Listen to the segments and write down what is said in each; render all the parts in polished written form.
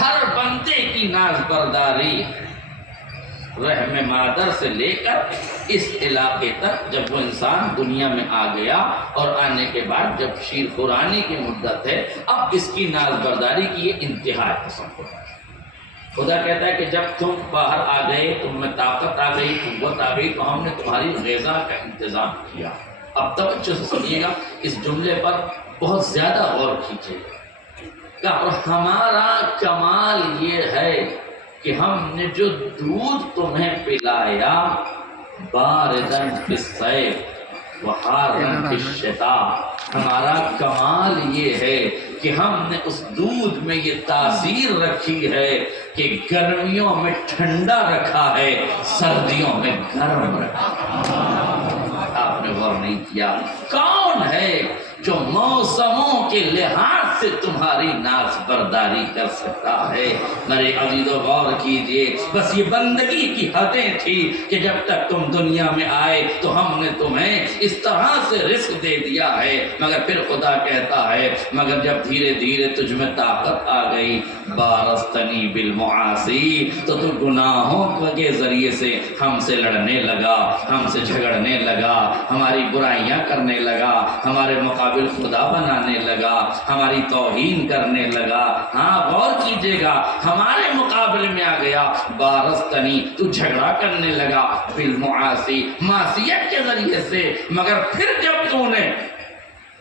ہر بندے کی ناز برداری رحم مادر سے لے کر اس علاقے تک جب وہ انسان دنیا میں آ گیا اور آنے کے بعد جب شیر خورانی کی مدت ہے اب اس کی ناز برداری کی یہ انتہا ہے تصور۔ خدا کہتا ہے کہ جب تم باہر آ گئے، تم میں طاقت آ گئی، قوت آ گئی، تو ہم نے تمہاری غذا کا انتظام کیا۔ اب توجہ سے سنیے گا، اس جملے پر بہت زیادہ غور کیجیے گا کہ اور ہمارا کمال یہ ہے کہ ہم نے جو دودھ تمہیں پلایا باردن فی الصیف وحارن فی الشتاء، ہمارا کمال یہ ہے کہ ہم نے اس دودھ میں یہ تاثیر رکھی ہے کہ گرمیوں میں ٹھنڈا رکھا ہے، سردیوں میں گرم رکھا ہے۔ آپ نے غور نہیں کیا کون ہے جو موسموں کے لحاظ سے تمہاری ناز برداری کر سکتا ہے؟ میرے عزیزو غور کیجئے، بس یہ بندگی کی حدیں تھی کہ جب تک تم دنیا میں آئے تو ہم نے تمہیں اس طرح سے رزق دے دیا ہے، مگر پھر خدا کہتا ہے مگر جب دھیرے دھیرے تجھ میں طاقت آ گئی، بارستنی بالمعاصی، تو تو گناہوں کے ذریعے سے ہم سے لڑنے لگا، ہم سے جھگڑنے لگا، ہماری برائیاں کرنے لگا، ہمارے مقابل خدا بنانے لگا، ہماری توہین کرنے لگا۔ ہاں غور کیجئے گا، ہمارے مقابلے میں آ گیا، بارستنی، تو جھگڑا کرنے لگا، بالمعاصی، معصیت کے ذریعے سے، مگر پھر جب تو نے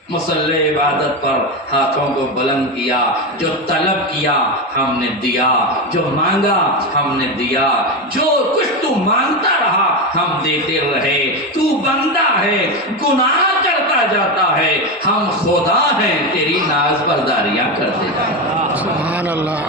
مصلی عبادت پر ہاتھوں کو بلند کیا، جو طلب کیا ہم نے دیا، جو مانگا ہم نے دیا، جو کچھ تو مانگتا رہا ہم دیتے رہے۔ تو بندہ ہے، گناہ کرتا جاتا ہے، ہم خدا ہیں، تیری ناز برداریاں کرتے جاتے ہیں۔ سبحان اللہ۔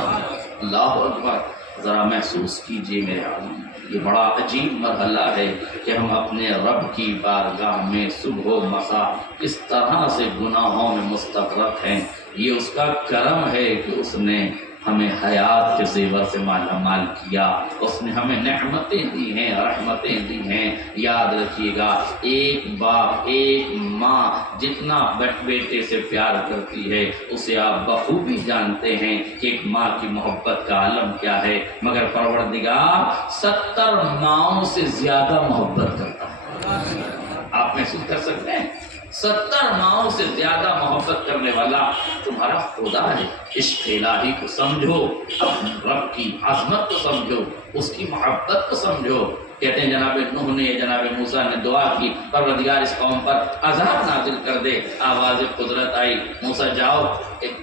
اللہ اکبر۔ ذرا محسوس کیجئے میرے عزیز، یہ بڑا عجیب مرحلہ ہے کہ ہم اپنے رب کی بارگاہ میں صبح و مساء اس طرح سے گناہوں میں مستغرق ہیں۔ یہ اس کا کرم ہے کہ اس نے ہمیں حیات کے زیور سے مالا مال کیا، اس نے ہمیں نعمتیں دی ہیں، رحمتیں دی ہیں۔ یاد رکھیے گا، ایک باپ ایک ماں جتنا بیٹے سے پیار کرتی ہے اسے آپ بخوبی جانتے ہیں کہ ایک ماں کی محبت کا عالم کیا ہے، مگر پروردگار 70 ماؤں سے زیادہ محبت کرتا ہے۔ آپ محسوس کر سکتے ہیں 70 ماؤں سے زیادہ محبت کرنے والا تمہارا خدا ہے۔ عشق الہی کو سمجھو، اپنے رب کی عظمت کو سمجھو، اس کی محبت کو سمجھو۔ کہتے ہیں جناب نوح نے، جناب موسیٰ نے دعا کی، پروردگار اس قوم پر عذاب نازل کر دے۔ آواز قدرت آئی، موسیٰ جاؤ ایک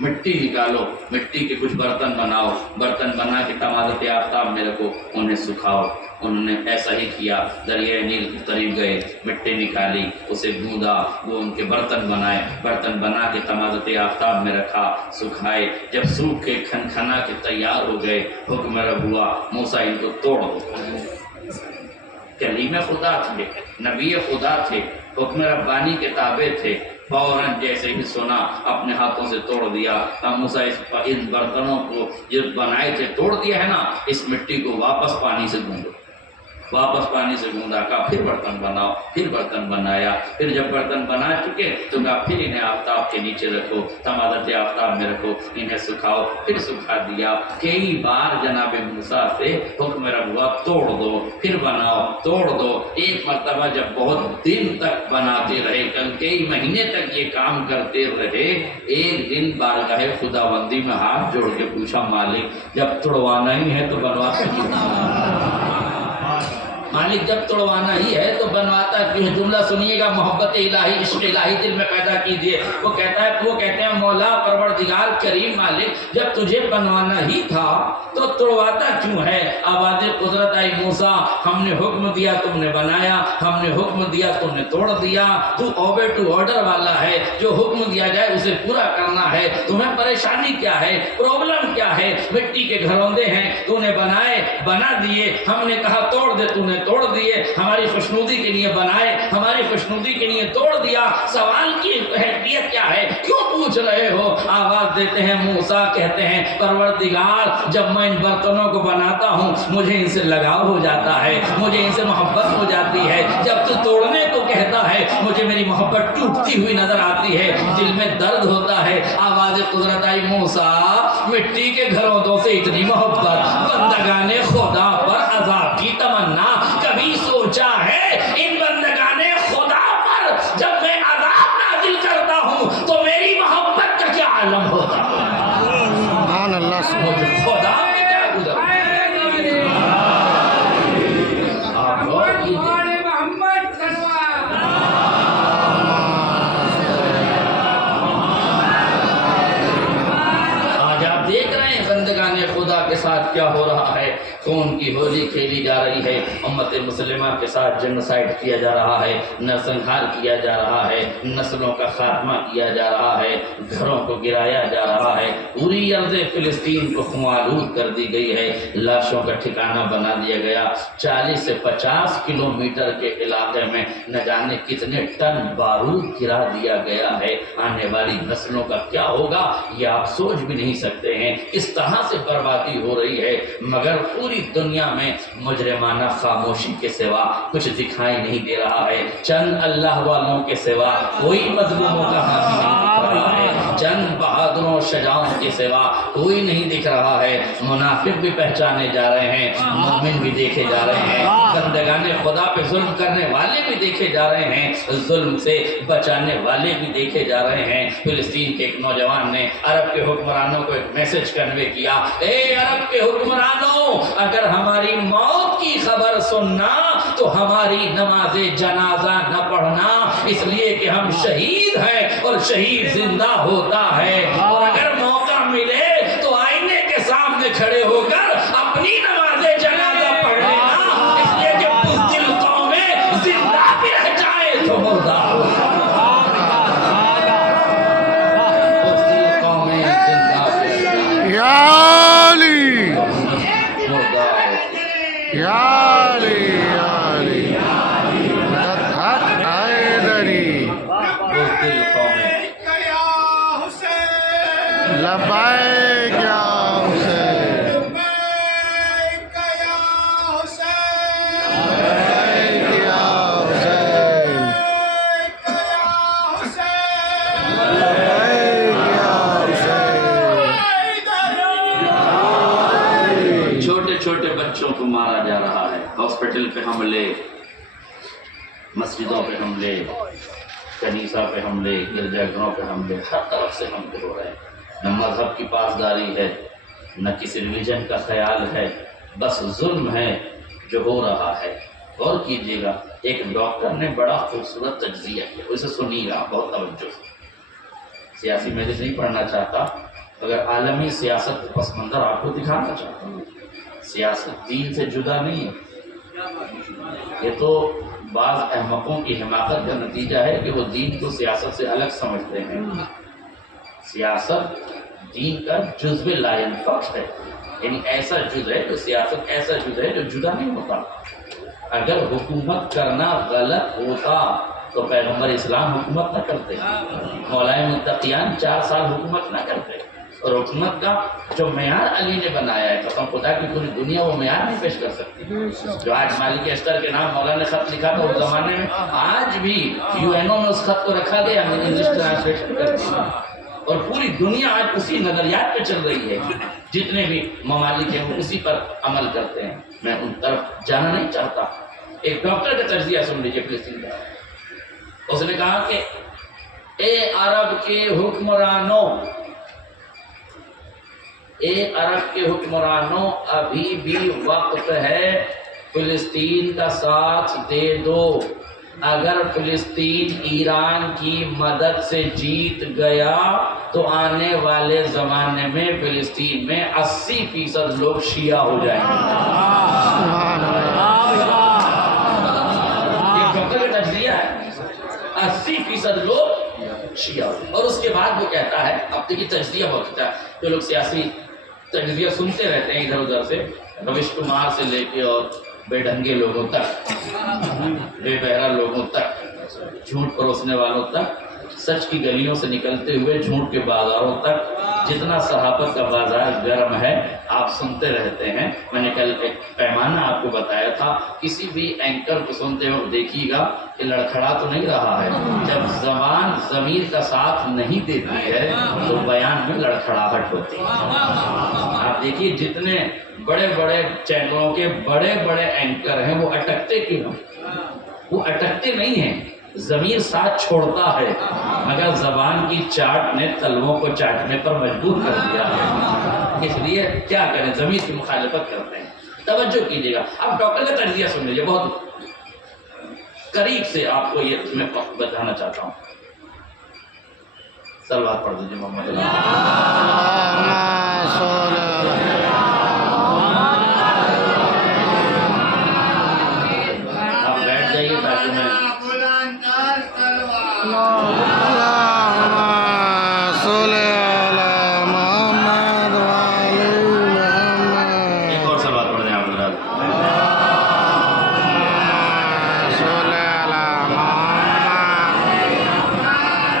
مٹی نکالو، مٹی کے کچھ برتن بناؤ، برتن بنا کے تمازت آفتاب میں رکھو، انہیں سکھاؤ۔ انہوں نے ایسا ہی کیا، دریائے نیل کے قریب گئے، مٹی نکالی، اسے گوندا، وہ ان کے برتن بنائے، برتن بنا کے تمازت آفتاب میں رکھا، سکھائے۔ جب سوکھ کے کھنکھنا کے تیار ہو گئے، حکم رب ہوا موسیٰ ان کو توڑ دو۔ کلیم خدا تھے، نبی خدا تھے، حکم ربانی کے تابع تھے، فوراً جیسے ہی سنا اپنے ہاتھوں سے توڑ دیا۔ موسیٰ ان برتنوں کو جو بنائے تھے توڑ دیا ہے نا، اس مٹی کو واپس پانی سے گوندو، واپس پانی سے گوندا، کہا پھر برتن بناؤ، پھر برتن بنایا۔ پھر جب برتن بنا چکے تو کہا پھر انہیں آفتاب کے نیچے رکھو، تمازت آفتاب میں رکھو، انہیں سکھاؤ، پھر سکھا دیا۔ کئی بار جناب موسیٰ سے حکم رب ہوا توڑ دو، پھر بناؤ، توڑ دو۔ ایک مرتبہ جب بہت دن تک بناتے رہے، کئی مہینے تک یہ کام کرتے رہے، ایک دن بارگاہ خداوندی میں ہاتھ جوڑ کے پوچھا مالک جب توڑوانا ہی ہے تو بنواتا کیوں؟ مالک جب توڑوانا ہی ہے تو بنواتا کیوں؟ جملہ سنیے گا، محبت الہی، عشق الہی دل میں پیدا کیجئے۔ وہ کہتے ہیں مولا پروردگار کریم مالک جب تجھے بنوانا ہی تھا تو توڑواتا کیوں ہے؟ آواز قدرت آئی، موسیٰ ہم نے حکم دیا تم نے بنایا، ہم نے حکم دیا تم نے توڑ دیا۔ تو اوبے ٹو آرڈر والا ہے، جو حکم دیا جائے اسے پورا کرنا ہے۔ تمہیں پریشانی کیا ہے؟ پرابلم کیا ہے؟ مٹی کے گھروندے ہیں، تو نے بنائے، بنا دیے، ہم نے کہا توڑ دے، تو نے توڑ دیے۔ ہماری خوشنودی کے لیے بنائے، ہماری خوشنودی کے لیے توڑ دیا۔ سوال کی حیثیت کیا ہے؟ کیوں پوچھ رہے ہو؟ آواز دیتے ہیں موسیٰ کہتے ہیں پروردگار جب میں ان برتنوں کو بناتا ہوں مجھے ان سے لگاؤ ہو جاتا ہے، مجھے ان سے محبت ہو جاتی ہے۔ جب تو توڑنے کو کہتا ہے مجھے میری محبت ٹوٹتی ہوئی نظر آتی ہے، دل میں درد ہوتا ہے۔ آواز قدرت آئی، موسیٰ مٹی کے گھروں سے اتنی محبت، بندگان خدا پر عذاب کی تمنا، کبھی سوچا ہے ان بندگان خدا پر جب میں عذاب نازل کرتا ہوں تو میری محبت کا کیا عالم ہوتا ہے؟ سبحان اللہ سبحان اللہ. خدا میں کیا گزر آپ غور کیجیے. آج آپ دیکھ رہے ہیں بندگان خدا کے ساتھ کیا ہو رہا ہے. خون کی ہولی کھیلی جا رہی ہے، امت مسلمہ کے ساتھ جنوسائیڈ کیا جا رہا ہے، نرسنہار کیا جا رہا ہے، نسلوں کا خاتمہ کیا جا رہا ہے، گھروں کو گرایا جا رہا ہے، پوری ارض فلسطین کو خونآلود کر دی گئی ہے، لاشوں کا ٹھکانہ بنا دیا گیا. 40 سے 50 کلومیٹر کے علاقے میں نہ جانے کتنے ٹن بارود گرا دیا گیا ہے. آنے والی نسلوں کا کیا ہوگا یہ آپ سوچ بھی نہیں سکتے ہیں. اس طرح سے بربادی ہو رہی ہے، مگر پوری دنیا میں مجرمانہ خاموشی کے سوا کچھ دکھائی نہیں دے رہا ہے. چند اللہ والوں کے سوا کوئی مظلوموں کا حامی نہیں دکھ رہا ہے، چند بہادروں شجاعوں کے سوا کوئی نہیں دکھ رہا ہے. منافق بھی پہچانے جا رہے ہیں، مومن بھی دیکھے جا رہے ہیں، بندگان خدا پہ ظلم کرنے والے بھی دیکھے جا رہے ہیں، ظلم سے بچانے والے بھی دیکھے جا رہے ہیں. فلسطین کے ایک نوجوان نے عرب کے حکمرانوں کو ایک میسج کنوے کیا، اے عرب کے حکمرانوں، اگر ہماری موت کی خبر سننا تو ہماری نماز جنازہ نہ پڑھنا، اس لیے کہ ہم شہید ہیں اور شہید زندہ ہوتا ہے. اور اگر موقع ملے تو آئینے کے سامنے کھڑے ہو کر اپنی نماز جنازہ پڑھ لینا، اس لیے کہ بزدل قومیں زندہ بھی رہ جائے تو مردہ ہو. بزدل قومیں زندہ بھی رہ جائے یا علی مردہ ہو. یا علی یا علی حق حیدری بزدل قومیں لبیک یا حسین لبیک یا حسین لبیک یا حسین. چھوٹے چھوٹے بچوں کو مارا جا رہا ہے، ہاسپٹل پہ حملے، مسجدوں پہ حملے، کنیسہ پہ حملے، گرجا گھروں پہ حملے، ہر طرف سے حملے ہو رہے ہیں. نہ مذہب کی پاسداری ہے، نہ کسی ریلیجن کا خیال ہے، بس ظلم ہے جو ہو رہا ہے. غور کیجیے گا، ایک ڈاکٹر نے بڑا خوبصورت تجزیہ کیا، اسے سنیے گا بہت توجہ سے. سیاسی میسج نہیں پڑھنا چاہتا، اگر عالمی سیاست کا پس منظر آپ کو دکھانا چاہتا ہوں. سیاست دین سے جدا نہیں ہے، یہ تو بعض احمقوں کی حماقت کا نتیجہ ہے کہ وہ دین کو سیاست سے الگ سمجھتے ہیں. سیاست دین کا جزو لا ينفک ہے، یعنی ایسا جز ہے جو سیاست ایسا جز ہے جو جدا نہیں ہوتا. اگر حکومت کرنا غلط ہوتا تو پیغمبر اسلام حکومت نہ کرتے، مولائے متقیان 4 سال حکومت نہ کرتے. اور حکومت کا جو معیار علی نے بنایا ہے، قسم خدا کی پوری دنیا وہ معیار نہیں پیش کر سکتی. جو آج مالک اشتر کے نام مولانا نے خط لکھا تھا اس زمانے میں، آج بھی UN میں اس خط کو رکھا گیا، ہم نے انگلش ٹرانسلیشن کر دی اور پوری دنیا آج اسی نظریات پہ چل رہی ہے. جتنے بھی ممالک ہیں وہ اسی پر عمل کرتے ہیں. میں ان طرف جانا نہیں چاہتا. ایک ڈاکٹر کا تجزیہ سن لیجیے فلسطین کا. اس نے کہا کہ اے عرب کے حکمرانوں، اے عرب کے حکمرانوں، ابھی بھی وقت ہے، فلسطین کا ساتھ دے دو. اگر فلسطین ایران کی مدد سے جیت گیا تو آنے والے زمانے میں فلسطین میں 80% لوگ شیعہ ہو جائیں گے. یہ ڈاکٹر کا تجزیہ ہے، 80% لوگ شیعہ ہو. اور اس کے بعد وہ کہتا ہے، اب دیکھیے تجزیہ بہت ہوتا ہے، جو لوگ سیاسی تجزیہ سنتے رہتے ہیں ادھر ادھر سے، روش کمار سے لے کے اور بے ڈھنگے لوگوں تک، بے بہرا لوگوں تک، جھوٹ پروسنے والوں تک، سچ کی گلیوں سے نکلتے ہوئے جھوٹ کے بازاروں تک، جتنا صحابت کا بازار گرم ہے آپ سنتے رہتے ہیں. میں نے کل ایک پیمانہ آپ کو بتایا تھا، کسی بھی اینکر کو سنتے وقت دیکھیے گا کہ لڑکھڑا تو نہیں رہا ہے. جب زبان ضمیر کا ساتھ نہیں دیتی ہے تو بیان میں لڑکھڑاہٹ ہوتی ہے. آپ دیکھیے جتنے بڑے بڑے چینلوں کے بڑے بڑے اینکر ہیں وہ اٹکتے کیوں؟ وہ اٹکتے نہیں ہیں، ضمیر ساتھ چھوڑتا ہے، مگر زبان کی چاٹ نے تلووں کو چاٹنے پر مجبور کر دیا ہے. اس لیے کیا کریں، ضمیر کی مخالفت کرتے ہیں. توجہ کیجیے گا. اب ڈاکٹر کا تجزیہ سن لیجیے، بہت قریب سے آپ کو یہ میں بتانا چاہتا ہوں. صلوات پڑھ دیجیے محمد آپ بیٹھ جائیے تاکہ میں ایک اور صلوات پڑھ دیں آپ حضرات.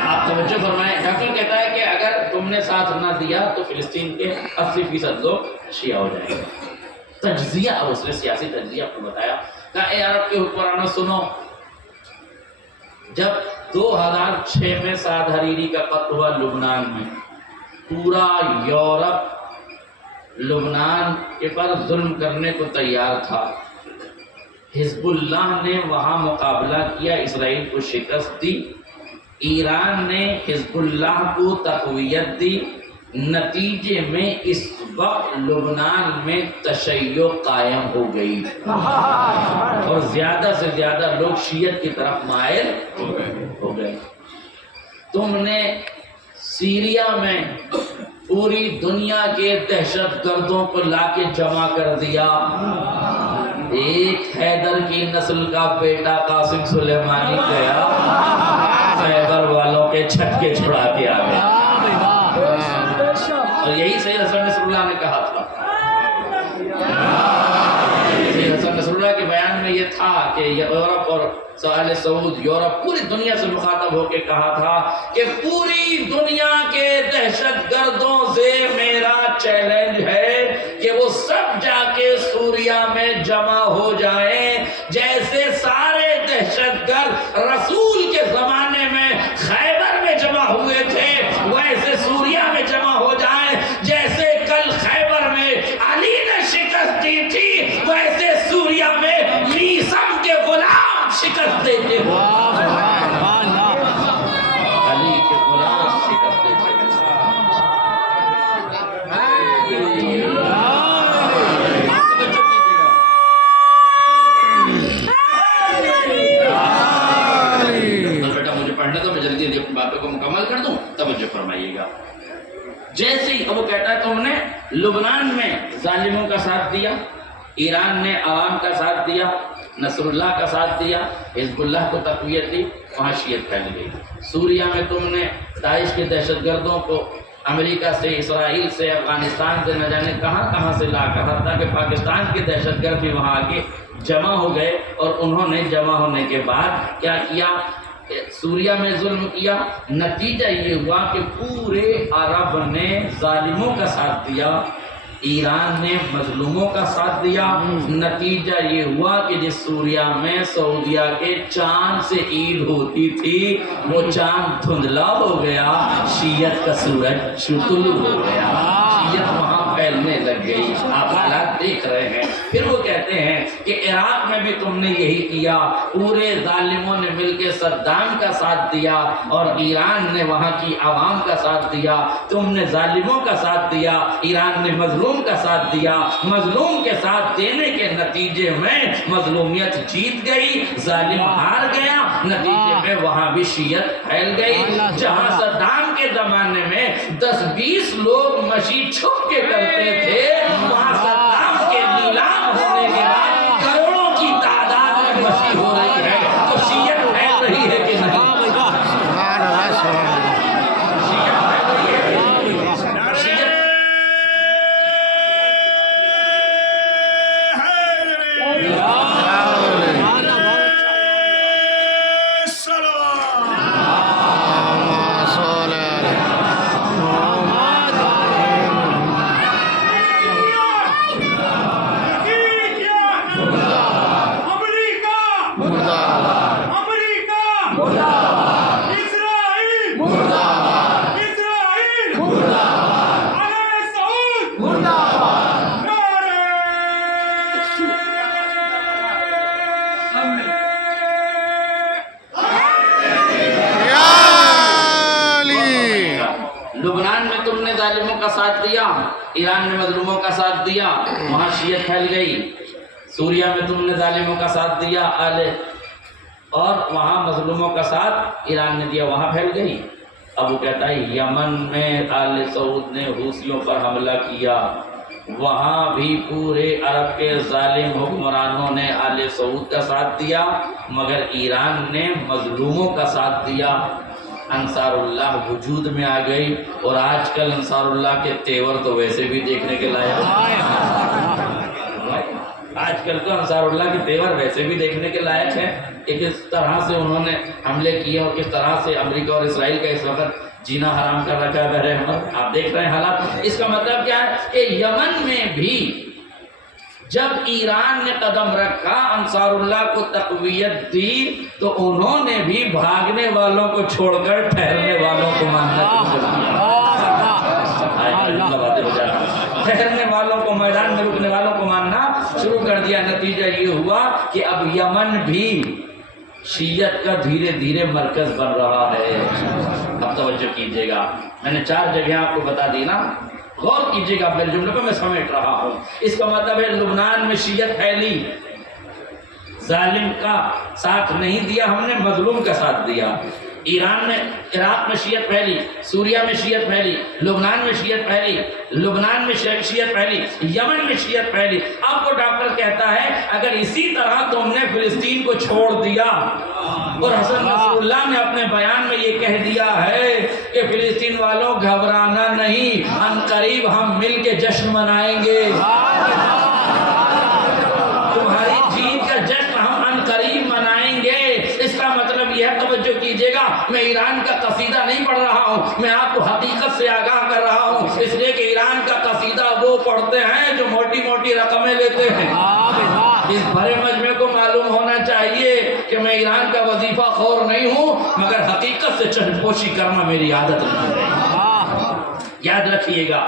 آپ توجہ فرمائیں. ڈاکٹر کہتا ہے کہ اگر تم نے ساتھ نہ دیا تو فلسطین کے 80% لوگ شیعہ ہو جائیں گے. تجزیہ، اب اس نے سیاسی تجزیہ آپ کو بتایا. کہا اے عرب کے حکمرانوں سنو، جب 2006 میں سعد حریری کا قتل ہوا لبنان میں، پورا یورپ لبنان کے پر ظلم کرنے کو تیار تھا. حزب اللہ نے وہاں مقابلہ کیا، اسرائیل کو شکست دی. ایران نے حزب اللہ کو تقویت دی. نتیجے میں اس وقت لبنان میں تشیع قائم ہو گئی اور زیادہ سے زیادہ لوگ شیعت کی طرف مائل ہو گئے. تم نے سیریا میں پوری دنیا کے دہشت گردوں کو لا کے جمع کر دیا. ایک حیدر کی نسل کا بیٹا قاسم سلیمانی گیا، خیبر والوں کے چھکے چھڑا کے آ گیا. اور یہی سید حسن نصر اللہ نے کہا تھا. سید حسن نصر اللہ کے بیان میں یہ تھا کہ یورپ اور اہل سعود، یورپ پوری دنیا سے مخاطب ہو کے کہا تھا کہ پوری دنیا کے دہشت گردوں سے میرا چیلنج ہے کہ وہ سب جا کے سوریہ میں جمع ہو جائیں، جیسے سارے دہشت گرد رسول کے زمانے میں خیبر میں جمع ہوئے تھے ویسے سوریہ میں جمع ہو جائیں. جیسے کل خیبر میں علی نے شکست دی تھی ویسے سوریہ میں میثم کے غلام شکست دیتے ہو. علی کے غلام شکست دیتے ہو. بیٹا مجھے پڑھنا تھا، میں جلدی جلدی اپنی باتوں کو مکمل کر دوں. توجہ فرمائیے گا. جیسے ہی وہ کہتا ہے تم نے لبنان میں ظالموں کا ساتھ دیا، ایران نے عوام کا ساتھ دیا، نصر اللہ کا ساتھ دیا، حزب اللہ کو تقویت دی، وہاں شیعت پھیل گئی. سوریہ میں تم نے داعش کے دہشت گردوں کو امریکہ سے، اسرائیل سے، افغانستان سے، نہ جانے کہاں کہاں سے لا کر، حتیٰ کہ پاکستان کے دہشت گرد بھی وہاں آ کے جمع ہو گئے. اور انہوں نے جمع ہونے کے بعد کیا کیا؟ سوریہ میں ظلم کیا. نتیجہ یہ ہوا کہ پورے عرب نے ظالموں کا ساتھ دیا، ایران نے مظلوموں کا ساتھ دیا. نتیجہ یہ ہوا کہ جس سوریہ میں سعودیہ کے چاند سے عید ہوتی تھی وہ چاند دھندلا ہو گیا، شیعت کا سورج طلوع ہو گیا، شیعت وہاں پھیلنے لگ گئی. آپ حالات دیکھ رہے ہیں. پھر وہ کہتے ہیں کہ عراق میں بھی تم نے یہی کیا، پورے ظالموں نے مل کے صدام کا ساتھ دیا اور ایران نے وہاں کی عوام کا ساتھ دیا. تم نے ظالموں کا ساتھ دیا، ایران نے مظلوم کا ساتھ دیا. مظلوم کے ساتھ دینے کے نتیجے میں مظلومیت جیت گئی، ظالم ہار گیا. نتیجے میں وہاں بھی شیعت پھیل گئی. جہاں صدام کے زمانے میں 10-20 لوگ مشی چھپ کے کرتے تھے، وہاں صدام کے نیلام ہونے کے بعد کروڑوں کی تعداد میں مشی ہو رہی ہے. تو شیعت پھیل رہی ہے کہ نہیں؟ نے مظلوموں کا ساتھ دیا، وہاں شیعت پھیل گئی. سوریا میں تم نے ظالموں کا ساتھ دیا اور وہاں مظلوموں کا ساتھ ایران نے دیا، وہاں پھیل گئی. اب وہ کہتا ہے یمن میں آل سعود نے حوثیوں پر حملہ کیا، وہاں بھی پورے عرب کے ظالم حکمرانوں نے آل سعود کا ساتھ دیا، مگر ایران نے مظلوموں کا ساتھ دیا. انصار اللہ وجود میں آ گئی، اور آج کل انصار اللہ کے تیور تو ویسے بھی دیکھنے کے لائق ہیں. آج کل تو انصار اللہ کے تیور ویسے بھی دیکھنے کے لائق ہے کہ کس طرح سے انہوں نے حملے کیے اور کس طرح سے امریکہ اور اسرائیل کا اس وقت جینا حرام کر رکھا ہے بحر احمر. آپ دیکھ رہے ہیں حالات. اس کا مطلب کیا ہے کہ یمن میں بھی جب ایران نے قدم رکھا، انصار اللہ کو تقویت دی، تو انہوں نے بھی بھاگنے والوں کو چھوڑ کر ٹھہرنے والوں کو ماننا شروع کر دیا. ٹھہرنے والوں کو، میدان میں رکنے والوں کو ماننا شروع کر دیا. نتیجہ یہ ہوا کہ اب یمن بھی شیعت کا دھیرے دھیرے مرکز بن رہا ہے. اب توجہ کیجیے گا، میں نے 4 جگہیں آپ کو بتا دی نا، غور کیجیے گا، میرے جملے کو میں سمیٹ رہا ہوں. اس کا مطلب ہے لبنان میں شیعت پھیلی، ظالم کا ساتھ نہیں دیا ہم نے، مظلوم کا ساتھ دیا. ایران میں، عراق میں شیعت پھیلی، سوریا میں شیعت پھیلی، لبنان میں شیعت پھیلی، لبنان میں شیعت پھیلی، یمن میں شیعت پھیلی. اب وہ ڈاکٹر کہتا ہے اگر اسی طرح تم نے فلسطین کو چھوڑ دیا، اور حسن نصر اللہ نے اپنے بیان میں یہ کہہ دیا ہے کہ فلسطین والوں گھبرانا نہیں، عنقریب ہم مل کے جشن منائیں گے، تمہاری جیت کا جشن ہم عنقریب منائیں گے. اس کا مطلب یہ ہے، توجہ کیجیے گا، میں ایران کا قصیدہ نہیں پڑھ رہا ہوں، میں آپ کو حقیقت سے آگاہ کر رہا ہوں، اس لیے کہ ایران کا قصیدہ وہ پڑھتے ہیں جو موٹی موٹی رقمیں لیتے ہیں. اس بھرے مجمع کو معلوم ہونا چاہیے کہ میں ایران کا وظیفہ خور نہیں ہوں، مگر حقیقت سے چشم پوشی کرنا میری عادت نہیں ہے. یاد رکھیے گا،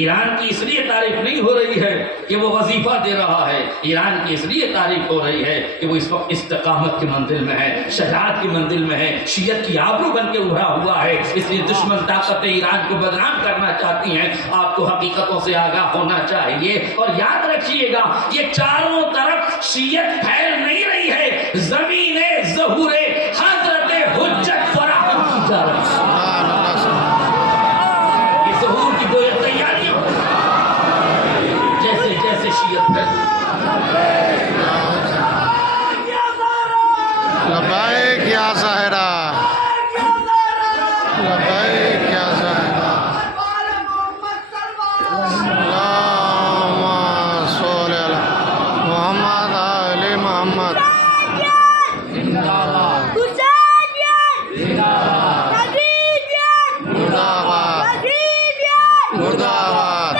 ایران کی اس لیے تعریف نہیں ہو رہی ہے کہ وہ وظیفہ دے رہا ہے، ایران کی اس لیے تعریف ہو رہی ہے کہ وہ اس وقت استقامت کی منزل میں ہے، شجاعت کی منزل میں ہے، شیعت کی آبرو بن کے ابھرا ہوا ہے. اس لیے دشمن طاقتیں ایران کو بدنام کرنا چاہتی ہیں. آپ کو حقیقتوں سے آگاہ ہونا چاہیے، اور یاد رکھیے گا یہ چاروں طرف شیعت پھیل نہیں رہی ہے، زمین ظہور حضرت حجت فراہم کی جا رہی ہے. ظہور کی کوئی تیاریاں جیسے جیسے شیعت لبیک یا زہرا، لبیک یا زہرا، اللہم صلی علی محمد آل محمد. مرداباد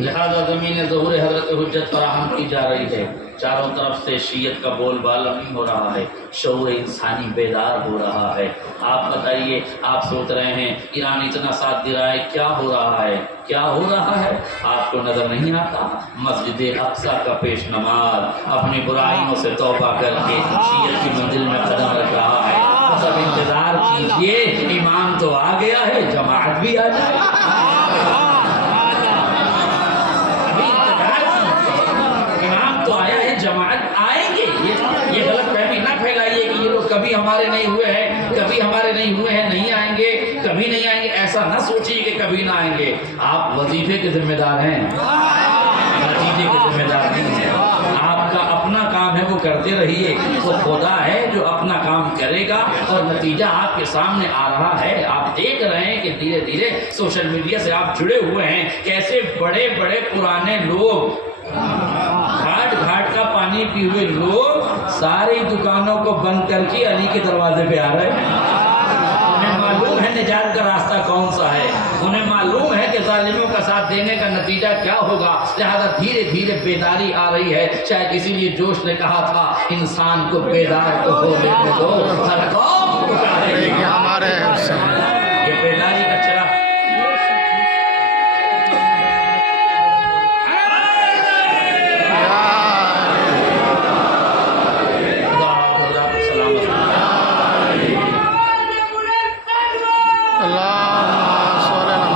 لہذا زمین ظہور حضرت حجت فراہم کی جا رہی ہے. چاروں طرف سے شیعت کا بول بالا نہیں ہو رہا ہے، شعور انسانی بیدار ہو رہا ہے. آپ بتائیے، آپ سوچ رہے ہیں ایران اتنا ساتھ دے رہا ہے، کیا ہو رہا ہے؟ کیا ہو رہا ہے؟ آپ کو نظر نہیں آتا؟ مسجد اقصی کا پیش نماز اپنی برائیوں سے توبہ کر کے شیعت کی منزل میں قدم رکھ رہا ہے. سب انتظار کیجئے، امام تو آ گیا ہے، جماعت بھی آ جائے. امام تو آیا ہے، جماعت آئیں گے. یہ غلط فہمی نہ پھیلائیے کہ یہ لوگ کبھی ہمارے نہیں ہوئے ہیں، کبھی ہمارے نہیں ہوئے ہیں، نہیں آئیں گے، کبھی نہیں آئیں گے. ایسا نہ سوچیے کہ کبھی نہ آئیں گے. آپ وظیفے کے ذمہ دار ہیں، نتیجے کے ذمہ دار نہیں ہیں. آپ کا اپنا کام ہے، وہ کرتے رہیے. وہ خدا ہے جو اپنا کام کرے گا، اور نتیجہ آپ کے سامنے آ رہا ہے. آپ دیکھ رہے ہیں کہ دھیرے دھیرے سوشل میڈیا سے آپ جڑے ہوئے ہیں، کیسے بڑے بڑے پرانے لوگ، گھاٹ گھاٹ کا پانی پی ہوئے لوگ ساری دکانوں کو بند کر کے علی کے دروازے پہ آ رہے ہیں. انہیں معلوم ہے نجات کا راستہ کون سا ہے، انہیں معلوم ہے کہ ظالموں کا ساتھ دینے کا نتیجہ کیا ہوگا. لہذا دھیرے دھیرے بیداری آ رہی ہے. شاید اسی لیے جوش نے کہا تھا انسان کو بیدار تو ہو لینے دو، ہر قوم پکارے گی ہمارے یہ بیداری کا چراغ. اللهم صل على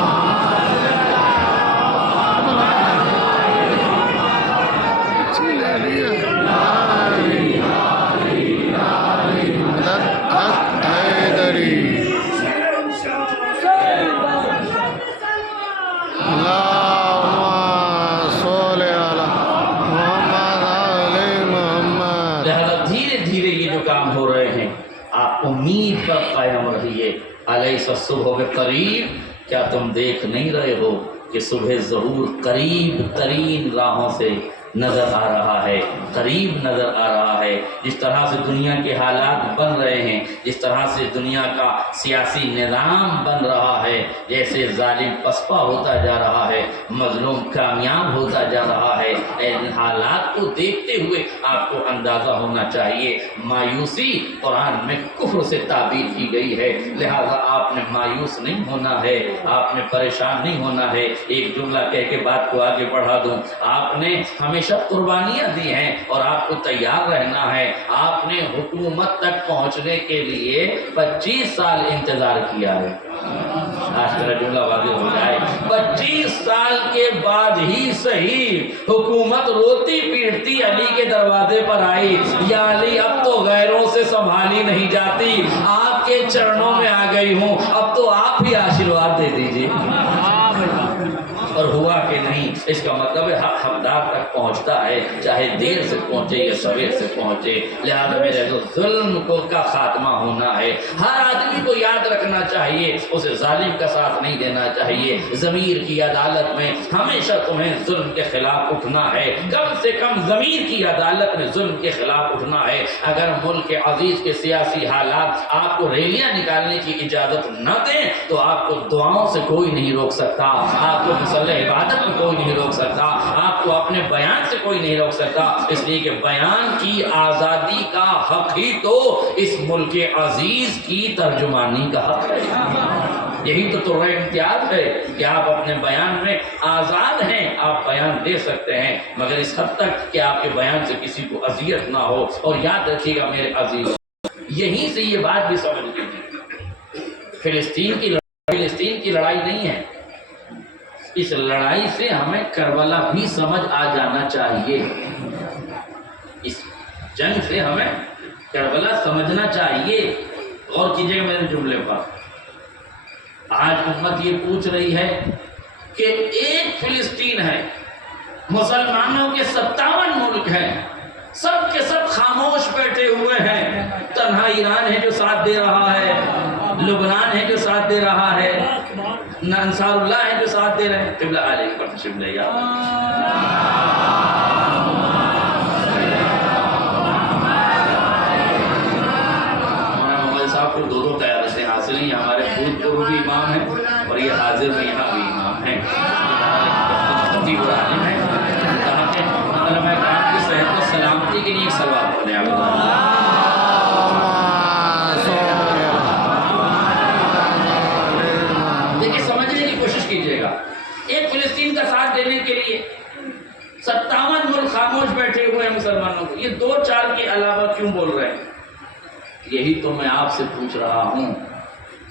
مدد حق حیدری اللهم صل على محمد آل محمد. لہذا دھیرے دھیرے یہ جو کام ہو رہے ہیں آپ امید پر قائم رہیے. الیس الصبح قریب، کیا تم دیکھ نہیں رہے ہو کہ صبح ظہور قریب ترین راہوں سے نظر آ رہا ہے، قریب نظر آ رہا ہے. جس طرح سے دنیا کے حالات بن رہے ہیں، جس طرح سے دنیا کا سیاسی نظام بن رہا ہے، جیسے ظالم پسپا ہوتا جا رہا ہے، مظلوم کامیاب ہوتا جا رہا ہے، ان حالات کو دیکھتے ہوئے آپ کو اندازہ ہونا چاہیے مایوسی قرآن میں کفر سے تعبیر کی گئی ہے. لہذا آپ نے مایوس نہیں ہونا ہے، آپ نے پریشان نہیں ہونا ہے. ایک جملہ کہہ کے بات کو آگے بڑھا دوں. آپ نے ہمیشہ قربانیاں دی ہیں اور آپ کو تیار رہنا ہے. آپ نے حکومت تک پہنچنے کے لیے 25 سال انتظار کیا ہے. آج میرا جملہ واضح ہو جائے. 25 سال کے بعد ہی صحیح حکومت روتی پیٹتی علی کے دروازے پر آئی. یا علی اب تو غیروں سے سنبھالی نہیں جاتی، آپ کے چرنوں میں آ گئی ہوں، اب تو آپ ہی آشیرواد دے دیجیے. اور ہوا کہ نہیں، اس کا مطلب ہے حق حقدار تک پہنچتا ہے، چاہے دیر سے پہنچے یا سویر سے پہنچے. لہذا میرے تو ظلم کو کا خاتمہ ہونا ہے. ہر آدمی کو یاد رکھنا چاہیے اسے ظالم کا ساتھ نہیں دینا چاہیے. ضمیر کی عدالت میں ہمیشہ تمہیں ظلم کے خلاف اٹھنا ہے. کم سے کم ضمیر کی عدالت میں ظلم کے خلاف اٹھنا ہے. اگر ملک عزیز کے سیاسی حالات آپ کو ریلیاں نکالنے کی اجازت نہ دیں تو آپ کو دعاؤں سے کوئی نہیں روک سکتا، آپ کو مسلح عبادت میں کوئی نہیں روک سکتا، آپ کو اپنے بیان سے کوئی نہیں روک سکتا. اس لیے کہ بیان کی آزادی کا حق ہی تو اس ملک عزیز کی ترجمانی کا حق ہے. یہی تو ترہ امتیاز ہے کہ آپ اپنے بیان میں آزاد ہیں، آپ بیان دے سکتے ہیں، مگر اس حد تک کہ آپ کے بیان سے کسی کو اذیت نہ ہو. اور یاد رکھیے گا میرے عزیز، یہیں سے یہ بات بھی سمجھ لیجیے، فلسطین کی لڑائی نہیں ہے. اس لڑائی سے ہمیں کربلا بھی سمجھ آ جانا چاہیے. اس جنگ سے ہمیں کربلا سمجھنا چاہیے. غور کیجیے میرے جملے پر. آج امت یہ پوچھ رہی ہے کہ ایک فلسطین ہے، مسلمانوں کے 57 ملک ہیں، سب کے سب خاموش بیٹھے ہوئے ہیں. تنہا ایران ہے جو ساتھ دے رہا ہے، لبنان ہے جو ساتھ دے رہا ہے، انصار اللہ ہے جو ساتھ دے رہے ہیں. قبلہ علیہ پر تشریف لے گا. مولانا محمد صاحب کو 2 قیادتیں حاصل ہیں. ہمارے خود کو بھی امام ہیں اور یہ حاضر میں یہاں بھی امام ہیں. خطیب اور عالم ہیں. کہا کہ علماء کرام کی صحت و سلامتی کے لیے ایک سوال پڑھیں. دیکھیں سمجھنے کی کوشش کیجیے گا. ایک فلسطین کا ساتھ دینے کے لیے 57 ملک خاموش بیٹھے ہوئے ہیں مسلمانوں کو. یہ 2-4 کے علاوہ کیوں بول رہے ہیں؟ یہی تو میں آپ سے پوچھ رہا ہوں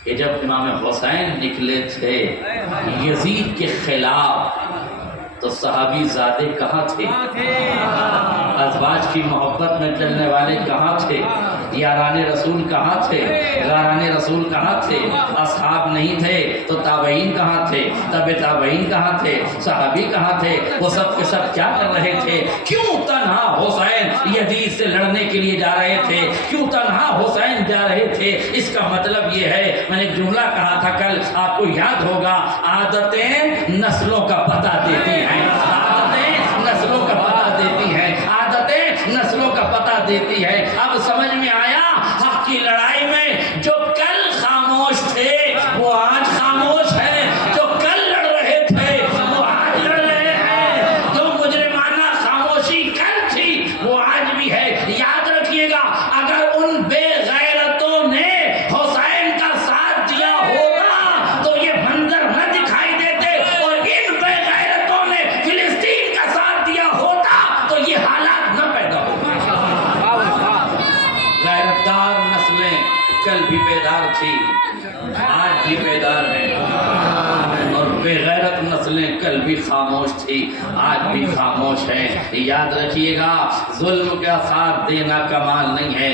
کہ جب امام حسین نکلے تھے یزید کے خلاف تو صحابی زادے کہاں تھے؟ ازواج کی محبت میں چلنے والے کہاں تھے؟ یاران رسول کہاں تھے؟ غاران رسول کہاں تھے؟ اصحاب نہیں تھے تو تابعین کہاں تھے؟ تبع تابعین کہاں تھے؟ صحابی کہاں تھے؟ وہ سب کے سب کیا کر رہے تھے؟ کیوں تنہا حسین یزید سے لڑنے کے لیے جا رہے تھے؟ کیوں تنہا حسین جا رہے تھے؟ اس کا مطلب یہ ہے، میں نے ایک جملہ کہا تھا کل، آپ کو یاد ہوگا، عادتیں نسلوں کا پتہ دیتی ہیں. عادتیں نسلوں کا پتہ دیتی ہیں. عادتیں نسلوں کا پتہ دیتی ہے. اب سمجھ میں آیا حق کی لڑائی میں جو کل خاموش تھے وہ آج خاموش ہیں، جو کل لڑ رہے تھے وہ آج لڑ رہے ہیں، جو مجرمانہ خاموشی کل تھی وہ آج بھی ہے. یاد رکھیے گا، اگر ان بے غیرتوں نے حسین کا ساتھ دیا ہوگا تو یہ منظر نہ دکھائی دیتے، اور ان بے غیرتوں نے فلسطین کا ساتھ دیا ہوتا تو یہ حالات نہ پیدا ہوتے. غیرتدار نسلیں کل بھی بیدار تھی، آج آج بھی بیدار ہیں، اور بے غیرت نسلیں کل بھی خاموش تھی، آج بھی خاموش ہیں۔ یاد رکھیے گا، ظلم کا ساتھ دینا کمال نہیں ہے،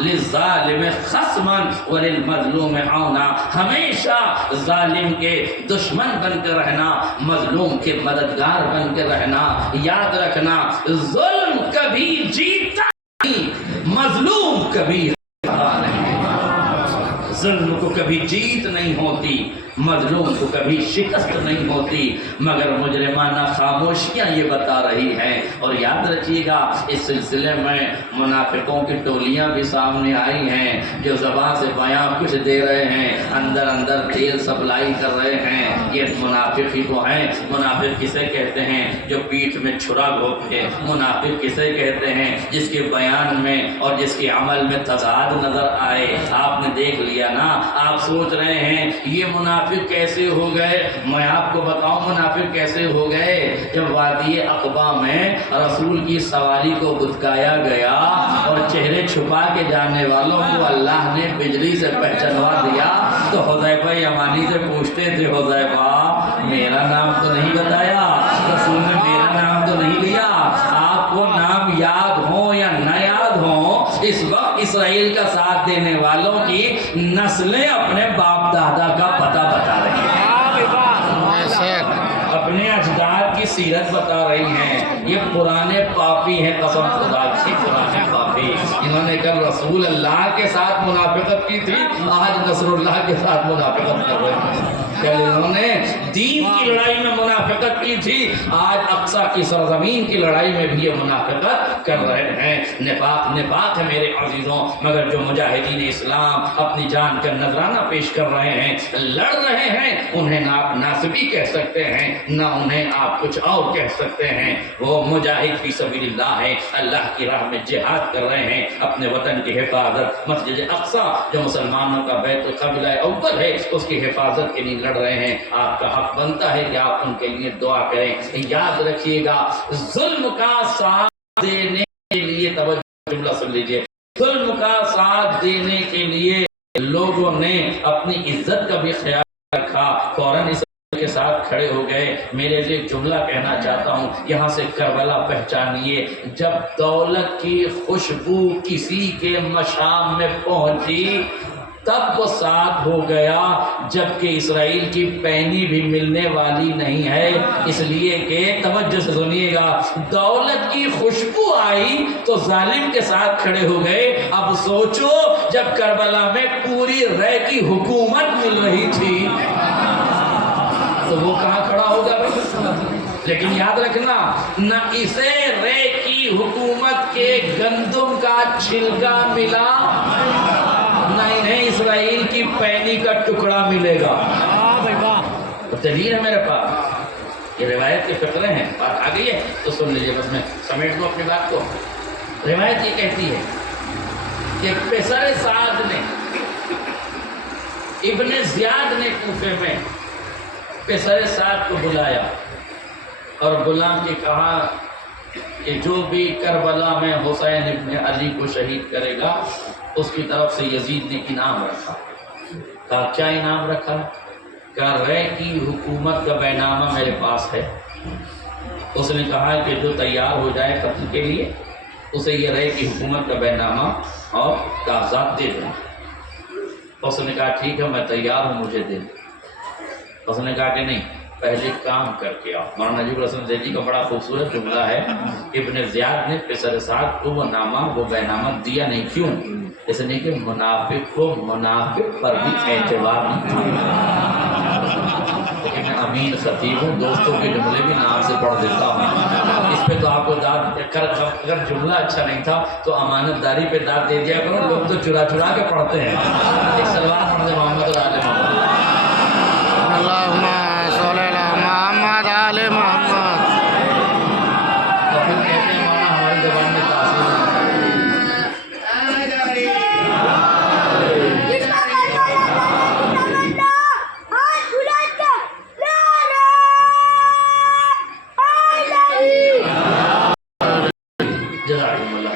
للظالم خصما وللمظلوم عونا، ہمیشہ ظالم کے دشمن بن کر رہنا، مظلوم کے مددگار بن کر رہنا۔ یاد رکھنا، ظلم کبھی جیتا نہیں، مظلوم کبھی ہارا نہیں۔ ظلم کو کبھی جیت نہیں ہوتی، مظلوم کو کبھی شکست نہیں ہوتی، مگر مجرمانہ خاموشیاں یہ بتا رہی ہیں۔ اور یاد رکھیے گا، اس سلسلے میں منافقوں کی ٹولیاں بھی سامنے آئی ہیں، جو زبان سے بیاں کچھ دے رہے ہیں، اندر اندر تیل سپلائی کر رہے ہیں۔ یہ منافق ہی وہ ہیں۔ منافق کسے کہتے ہیں؟ جو پیٹھ میں چھرا گھونپے۔ منافق کسے کہتے ہیں؟ جس کے بیان میں اور جس کے عمل میں تضاد نظر آئے۔ آپ نے دیکھ لیا نا، آپ سوچ رہے ہیں یہ منافق کیسے ہو گئے؟ میں آپ کو بتاؤں منافق کیسے ہو گئے۔ جب وادی عقبہ میں رسول کی سواری کو بتکایا گیا اور چہرے چھپا کے جانے والوں کو اللہ نے بجلی سے پہچانوا دیا، تو حذیفہ یمانی سے پوچھتے تھے، حذیفہ میرا نام تو نہیں بتایا، رسول نے میرا نام تو نہیں لیا، آپ کو نام یاد ہو یا نہ یاد ہو، اس وقت اسرائیل کا ساتھ دینے والوں کی نسلیں اپنے باپ دادا کا پتہ بتا رہی ہیں، اپنے اجداد کی سیرت بتا رہی ہیں۔ یہ پرانے پاپی ہیں، قسم خدا کی، پرانے پاپی، انہوں نے کل رسول اللہ کے ساتھ منافقت کی تھی، آج نصر اللہ کے ساتھ منافقت کر رہے ہیں۔ کل انہوں نے دین کی لڑائی میں منافقت کی تھی، آج اقصی کی سرزمین کی لڑائی میں بھی یہ منافقت کر رہے ہیں۔ نفاق ہے میرے عزیزوں، مگر جو مجاہدین اسلام اپنی جان کا نذرانہ پیش کر رہے ہیں، لڑ رہے ہیں، انہیں نہ آپ ناصبی کہہ سکتے ہیں، نہ انہیں آپ کچھ اور کہہ سکتے ہیں۔ وہ مجاہد فی سبیل اللہ ہے، اللہ کی راہ میں جہاد کر رہے ہیں، اپنے وطن کی حفاظت، مسجد اقصی جو مسلمانوں کا بیت القبلہ اول ہے، اس کی حفاظت کے لیے لڑ رہے ہیں۔ آپ کا حق بنتا ہے کہ آپ ان کے لیے دعا کریں۔ یاد رکھیے گا، ظلم کا ساتھ دینے کے لیے، توجہ جملہ سن لیجیے، ظلم کا ساتھ دینے کے لیے لوگوں نے اپنی عزت کا بھی خیال رکھا، فوراً اس کے ساتھ کھڑے ہو گئے۔ میرے لیے جملہ کہنا چاہتا ہوں، یہاں سے کربلا پہچانیے، جب دولت کی خوشبو کسی کے مشام میں پہنچی تب وہ ساتھ ہو گیا، جبکہ اسرائیل کی پینی بھی ملنے والی نہیں ہے، اس لیے کہ توجہ سے سنیے گا، دولت کی خوشبو آئی تو ظالم کے ساتھ کھڑے ہو گئے۔ اب سوچو جب کربلا میں پوری رے کی حکومت مل رہی تھی تو وہ کہاں کھڑا ہوگا بھائی؟ لیکن یاد رکھنا، نہ اسے رے کی حکومت کے گندم کا چھلکا ملا، نہ انہیں اسرائیل کی پینی کا ٹکڑا ملے گا۔ دلیل ہے میرے پاس، یہ روایت کے فقرے ہیں، بات آ گئی ہے تو سن لیجیے، بس میں سمیٹ دوں اپنی بات کو۔ روایت یہ کہتی ہے کہ پسر سعد نے، ابن زیاد نے کوفے میں پسر سعد کو بلایا اور بلا کے کہا کہ جو بھی کربلا میں حسین ابن علی کو شہید کرے گا اس کی طرف سے یزید نے انعام رکھا۔ کہا کیا انعام رکھا؟ کہا رے کی حکومت کا بینامہ میرے پاس ہے۔ اس نے کہا کہ جو تیار ہو جائے قتل کے لیے اسے یہ رے کی حکومت کا بینامہ اور کاغذات دے دیں۔ اس نے کہا ٹھیک ہے میں تیار ہوں، مجھے دے دیں۔ اس نے کہا کہ نہیں، پہلے کام کر کے آؤ۔ مولانا نجیب الحسن زیدی کا بڑا خوبصورت جملہ ہے، ابن زیاد نے پسر سعد کو وہ نامہ، وہ بینامہ دیا نہیں، کیوں؟ اس لیے کہ منافق کو منافق پر بھی اعتبار نہیں تھا۔ لیکن میں امین خطیب ہوں، دوستوں کے جملے بھی نام سے پڑھ دیتا ہوں، اس پہ تو آپ کو داد اگر جملہ اچھا نہیں تھا تو امانت داری پہ داد دے دیا کرو، لوگ تو چرا چرا کے پڑھتے ہیں۔ ایک سلوات پڑھ دے محمد اور آل محمد۔ اللہم صلی علی محمد آل محمد۔ تو پھر کہتے ہیں مولانا ہماری زبان میں تاثیر ہے۔ جزاکم اللہ۔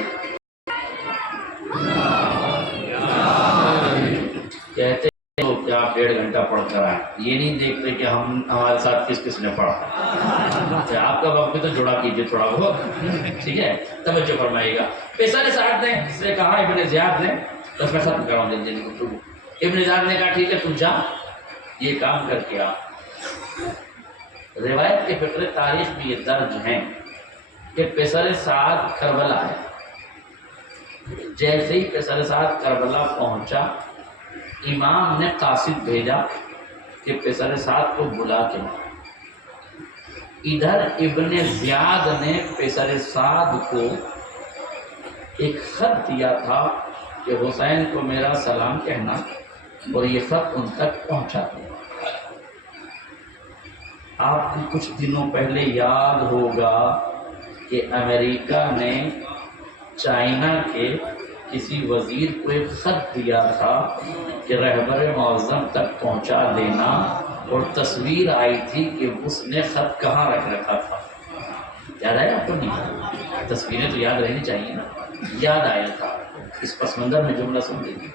کہتے ہیں آپ 1.5 گھنٹہ پڑھ کر آئیں، یہ نہیں دیکھتے کہ ہمارے ساتھ کس کس نے پڑھا۔ آپ کا وقت بھی تو جڑا کیجیے تھوڑا بہت، ٹھیک ہے؟ توجہ فرمائیے گا۔ پیسر سعد نے سے کہا ابن زیاد نے، بس میں ختم کراؤں جلدی گفتگو۔ ابن زیاد نے کہا ٹھیک ہے تو جا یہ کام کر کے آ۔ روایت کے فقر تاریخ میں یہ درج ہیں کہ پیسر سعد کربلا ہے، جیسے ہی پیسر سعد کربلا پہنچا امام نے قاصد بھیجا کہ پیسر سعد کو بلا کے لاؤ۔ ادھر ابن زیاد نے پیسر سعد کو ایک خط دیا تھا کہ حسین کو میرا سلام کہنا اور یہ خط ان تک پہنچا دیا۔ آپ کو کچھ دنوں پہلے یاد ہوگا کہ امریکہ نے چائنا کے کسی وزیر کو ایک خط دیا تھا کہ رہبر معظم تک پہنچا دینا، اور تصویر آئی تھی کہ اس نے خط کہاں رکھ رکھا تھا۔ یاد آیا آپ کو؟ نہیں، تصویریں تو یاد رہنی چاہیے نا۔ یاد آیا تھا، اس پس منظر میں جملہ سن لیجیے،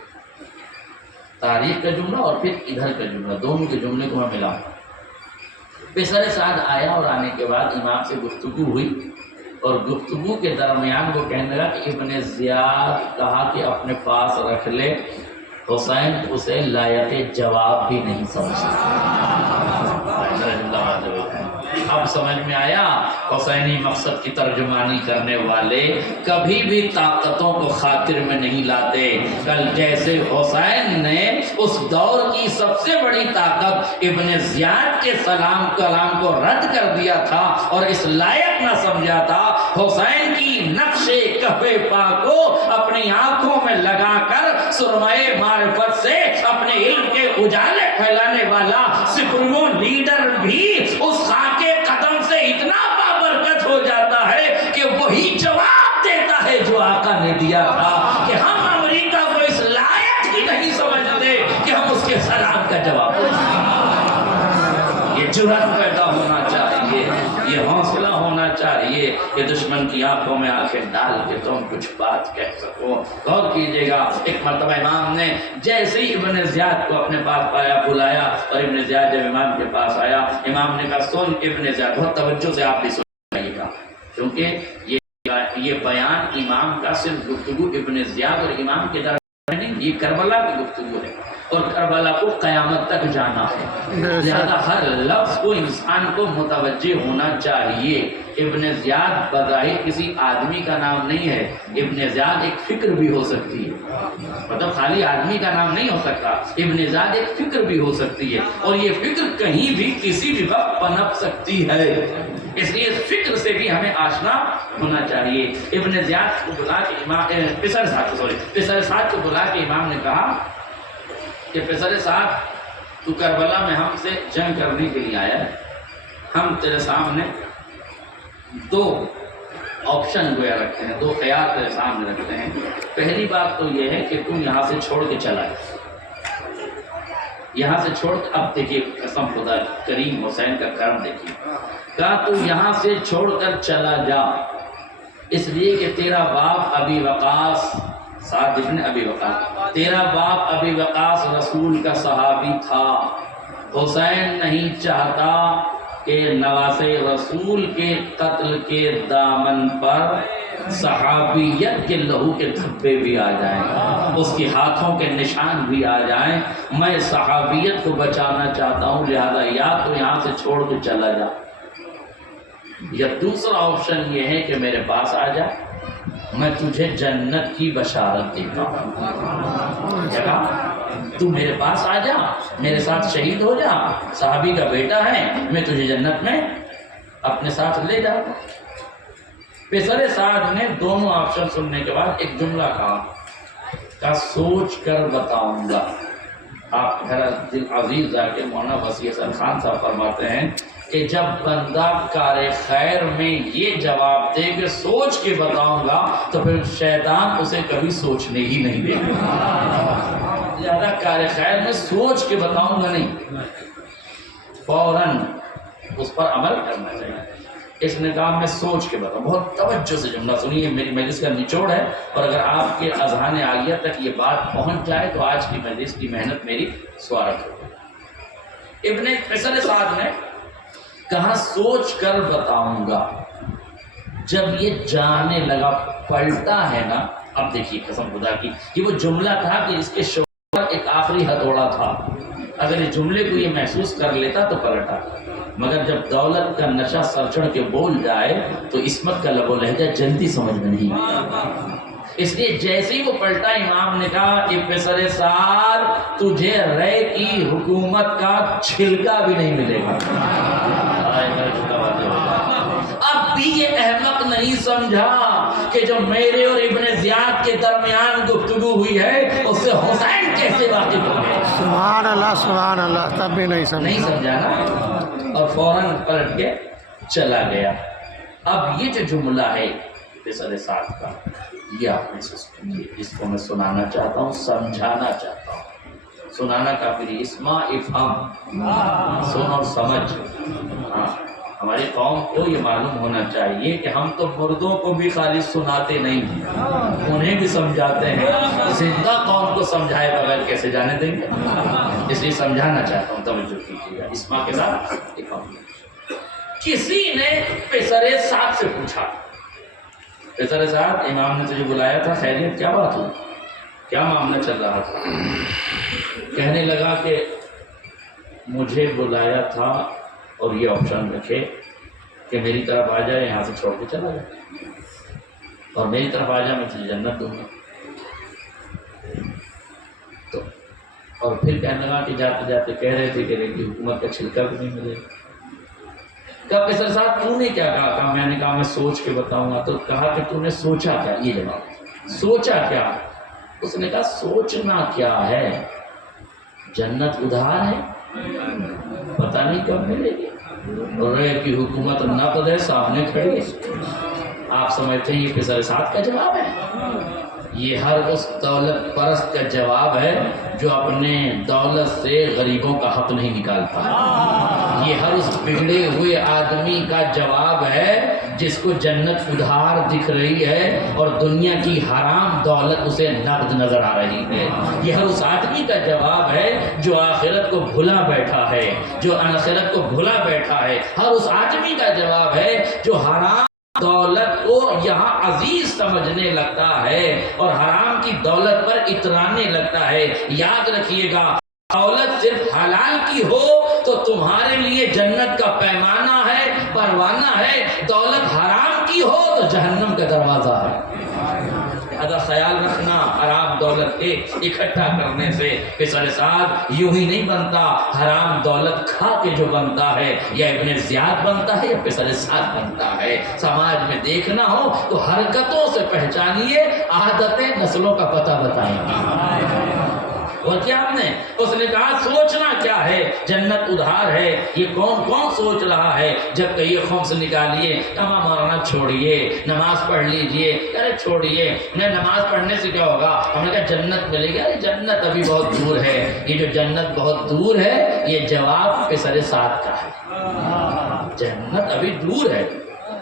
تاریخ کا جملہ اور پھر ادھر کا جملہ، دونوں کے جملے کو میں ملا۔ پیسر سعد آیا اور آنے کے بعد امام سے گفتگو ہوئی، اور گفتگو کے درمیان وہ کہنے لگا کہ ابن زیاد کہا کہ اپنے پاس رکھ لے، حسین اسے لائق جواب بھی نہیں سمجھتا۔ اب سمجھ میں آیا، حسینی مقصد کی ترجمانی کرنے والے کبھی بھی طاقتوں کو خاطر میں نہیں لاتے۔ کل جیسے حسین نے اس دور کی سب سے بڑی طاقت ابن زیاد کے سلام کلام کو رد کر دیا تھا اور اس لائق نہ سمجھا تھا، حسین کی نقش کہفِ پا کو اپنی آنکھوں میں لگا کر سرمائے معرفت سے اپنے علم کے اجالے پھیلانے والا سپرمو لیڈر بھی اس خاک قدم سے اتنا بابرکت ہو جاتا ہے کہ وہی جواب دیتا ہے جو آقا نے دیا تھا کہ ہم امریکہ کو اس لائق ہی نہیں سمجھتے کہ ہم اس کے سلام کا جواب دیں۔ یہ جرأت پیدا ہونا چاہیے، یہ حوصلہ ہونا چاہیے کہ دشمن کی آنکھوں میں آنکھیں ڈال کے تم کچھ بات کہہ سکو۔ غور کیجئے گا، ایک مرتبہ امام نے جیسے ہی ابن زیاد کو اپنے پاس پایا، بلایا، اور ابن زیاد جب امام کے پاس آیا، امام نے کہا سن ابن زیاد، بہت توجہ سے آپ بھی سنیے گا، کیونکہ یہ بیان امام کا صرف گفتگو ابن زیاد اور امام کے درمیان نہیں، یہ کربلا کی گفتگو ہے، اور کربلا کو قیامت تک جانا ہے، لہذا ہر لفظ کو انسان کو متوجہ ہونا چاہیے۔ ابن زیاد بظاہر کسی آدمی کا نام نہیں ہے، ابن زیاد ایک فکر بھی ہو سکتی ہے، مطلب خالی آدمی کا نام نہیں ہو سکتا، ابن زیاد ایک فکر بھی ہو سکتی ہے، اور یہ فکر کہیں بھی کسی بھی وقت پنپ سکتی ہے، اس لیے اس فکر سے بھی ہمیں آشنا ہونا چاہیے۔ ابن زیاد کو بلا کے امام پیسر سعد کو بلا کے امام نے کہا کہ پیسر سعد تو کربلا میں ہم سے جنگ کرنے کے لیے آیا ہے، ہم تیرے سامنے دو آپشن گویا رکھتے ہیں، دو خیال تیرے سامنے رکھتے ہیں۔ پہلی بات تو یہ ہے کہ تم یہاں سے چھوڑ کے چلا جائے، یہاں سے چھوڑ کے، اب دیکھیے قسم خدا کریم حسین کا کرم دیکھیے، کہا تو یہاں سے چھوڑ کر چلا جا، اس لیے کہ تیرا باپ ابی وقاص، سعد بن ابی وقاص، تیرا باپ ابی وقاص رسول کا صحابی تھا، حسین نہیں چاہتا کہ نواسے رسول کے قتل کے دامن پر صحابیت کے لہو کے دھبے بھی آ جائیں، اس کے ہاتھوں کے نشان بھی آ جائیں، میں صحابیت کو بچانا چاہتا ہوں، لہذا یا تو یہاں سے چھوڑ کے چلا جا، یا دوسرا آپشن یہ ہے کہ میرے پاس آ جا، میں تجھے جنت کی بشارت دیتا ہوں، تو میرے پاس آ جا، میرے ساتھ شہید ہو جا، صحابی کا بیٹا ہے، میں تجھے جنت میں اپنے ساتھ لے جاؤں گا۔ پیسر سعد نے دونوں آپشن سننے کے بعد ایک جملہ کہا سوچ کر بتاؤں گا۔ آپ دل عزیز ذاکر مولانا وسیع حسن خان صاحب فرماتے ہیں کہ جب بندہ کار خیر میں یہ جواب دے کہ سوچ کے بتاؤں گا، تو پھر شیطان اسے کبھی سوچنے ہی نہیں دے گا، زیادہ کار خیر میں سوچ کے بتاؤں گا نہیں، فوراً اس پر عمل کرنا چاہیے۔ اس نے کہا میں سوچ کے بتاؤں. بہت توجہ سے جملہ سنیے، میری مجلس کا نچوڑ ہے، اور اگر آپ کے اذہان عالیہ تک یہ بات پہنچ جائے تو آج کی مجلس کی محنت میری سوارت ہو. ابن قصر سعد نے کہا سوچ کر بتاؤں گا. جب یہ جانے لگا پلٹا ہے نا، اب دیکھیے قسم خدا کی، یہ وہ جملہ تھا کہ اس کے شوہر ایک آخری ہتھوڑا تھا. اگر اس جملے کو یہ محسوس کر لیتا تو پلٹا، مگر جب دولت کا نشہ سر چڑھ کے بول جائے تو عصمت کا لب و لہجہ جلدی سمجھ میں نہیں آتا. اس لیے جیسے ہی وہ پلٹا، امام نے کہا ابن قصر سعد تجھے رے کی حکومت کا چھلکا بھی نہیں ملے گا. اب بھی یہ احمق نہیں سمجھا کہ جو میرے اور ابن زیاد کے درمیان گفتگو ہوئی ہے اس سے حسین کیسے واقف ہو گئے. سبحان اللہ، تب بھی نہیں سمجھا نا، اور فوراً پلٹ کے چلا گیا. اب یہ جو جملہ ہے قصر سعد کا، یہ آپ نے سنیے، اس کو میں سنانا چاہتا ہوں، سمجھانا چاہتا ہوں. سنانا کافی اسما افہم، سن اور سمجھ. ہماری قوم کو یہ معلوم ہونا چاہیے کہ ہم تو مردوں کو بھی خالی سناتے نہیں ہیں، انہیں بھی سمجھاتے ہیں. زندہ قوم کو سمجھائے بغیر کیسے جانے دیں گے؟ اس لیے سمجھانا چاہتا ہوں، توجہ کیجیے گا. اسما کے ساتھ کسی نے قصر سعد سے پوچھا، قصر سعد امام نے تجھے بلایا تھا، خیریت کیا بات ہوئی، کیا معاملہ چل رہا تھا؟ کہنے لگا کہ مجھے بلایا تھا اور یہ آپشن رکھے کہ میری طرف آ جائے، یہاں سے چھوڑ کے چلا جائے، اور میری طرف آ جائے میں تجھے جنت دوں گا. تو اور پھر کہنے لگا کہ جاتے جاتے کہہ رہے تھے کہ ریڈی حکومت کا چھلکا بھی نہیں ملے. کہا قصر صاحب تو نے کیا کہا؟ کہا میں نے کہا میں سوچ کے بتاؤں گا. تو کہا کہ تو نے سوچا کیا؟ یہ جواب، سوچا کیا؟ اس نے کہا سوچنا کیا ہے، جنت ادھار ہے، پتہ نہیں کب ملے گی، اور رے کی حکومت نقد ہے، سامنے کھڑی ہے. آپ سمجھتے ہیں یہ قصر سعد کا جواب ہے؟ یہ ہر اس دولت پرست کا جواب ہے جو اپنے دولت سے غریبوں کا حق نہیں نکالتا. یہ ہر اس بگڑے ہوئے آدمی کا جواب ہے جس کو جنت ادھار دکھ رہی ہے اور دنیا کی حرام دولت اسے نقد نظر آ رہی ہے. یہ ہر اس آدمی کا جواب ہے جو آخرت کو بھلا بیٹھا ہے، جو آخرت کو بھلا بیٹھا ہے. ہر اس آدمی کا جواب ہے جو حرام دولت کو یہاں عزیز سمجھنے لگتا ہے اور حرام کی دولت پر اترانے لگتا ہے. یاد رکھیے گا، دولت صرف حلال کی ہو تو تمہارے لیے جنت کا پیمانہ ہے، پروانہ ہے. دولت حرام کی ہو تو جہنم کا دروازہ ہے. لہذا خیال رکھنا، حرام دولت کے اکٹھا کرنے سے قصر سعد یوں ہی نہیں بنتا. حرام دولت کھا کے جو بنتا ہے یا ابن زیاد بنتا ہے یا قصر سعد بنتا ہے. سماج میں دیکھنا ہو تو حرکتوں سے پہچانیے، عادتیں نسلوں کا پتہ بتائیں گی. اور کیا آپ نے، اس نے کہا سوچنا کیا ہے، جنت ادھار ہے. یہ کون کون سوچ رہا ہے؟ جب کہ یہ خمس نکالیے، کما مولانا چھوڑیے، نماز پڑھ لیجئے. ارے چھوڑیے، نماز پڑھنے سے کیا ہوگا؟ ہم نے کہا جنت ملے گی. ارے جنت ابھی بہت دور ہے. یہ جو جنت بہت دور ہے یہ جواب قصر سعد کا ہے. جنت ابھی دور ہے،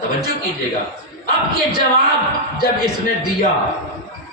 توجہ کیجیے گا. اب یہ جواب جب اس نے دیا،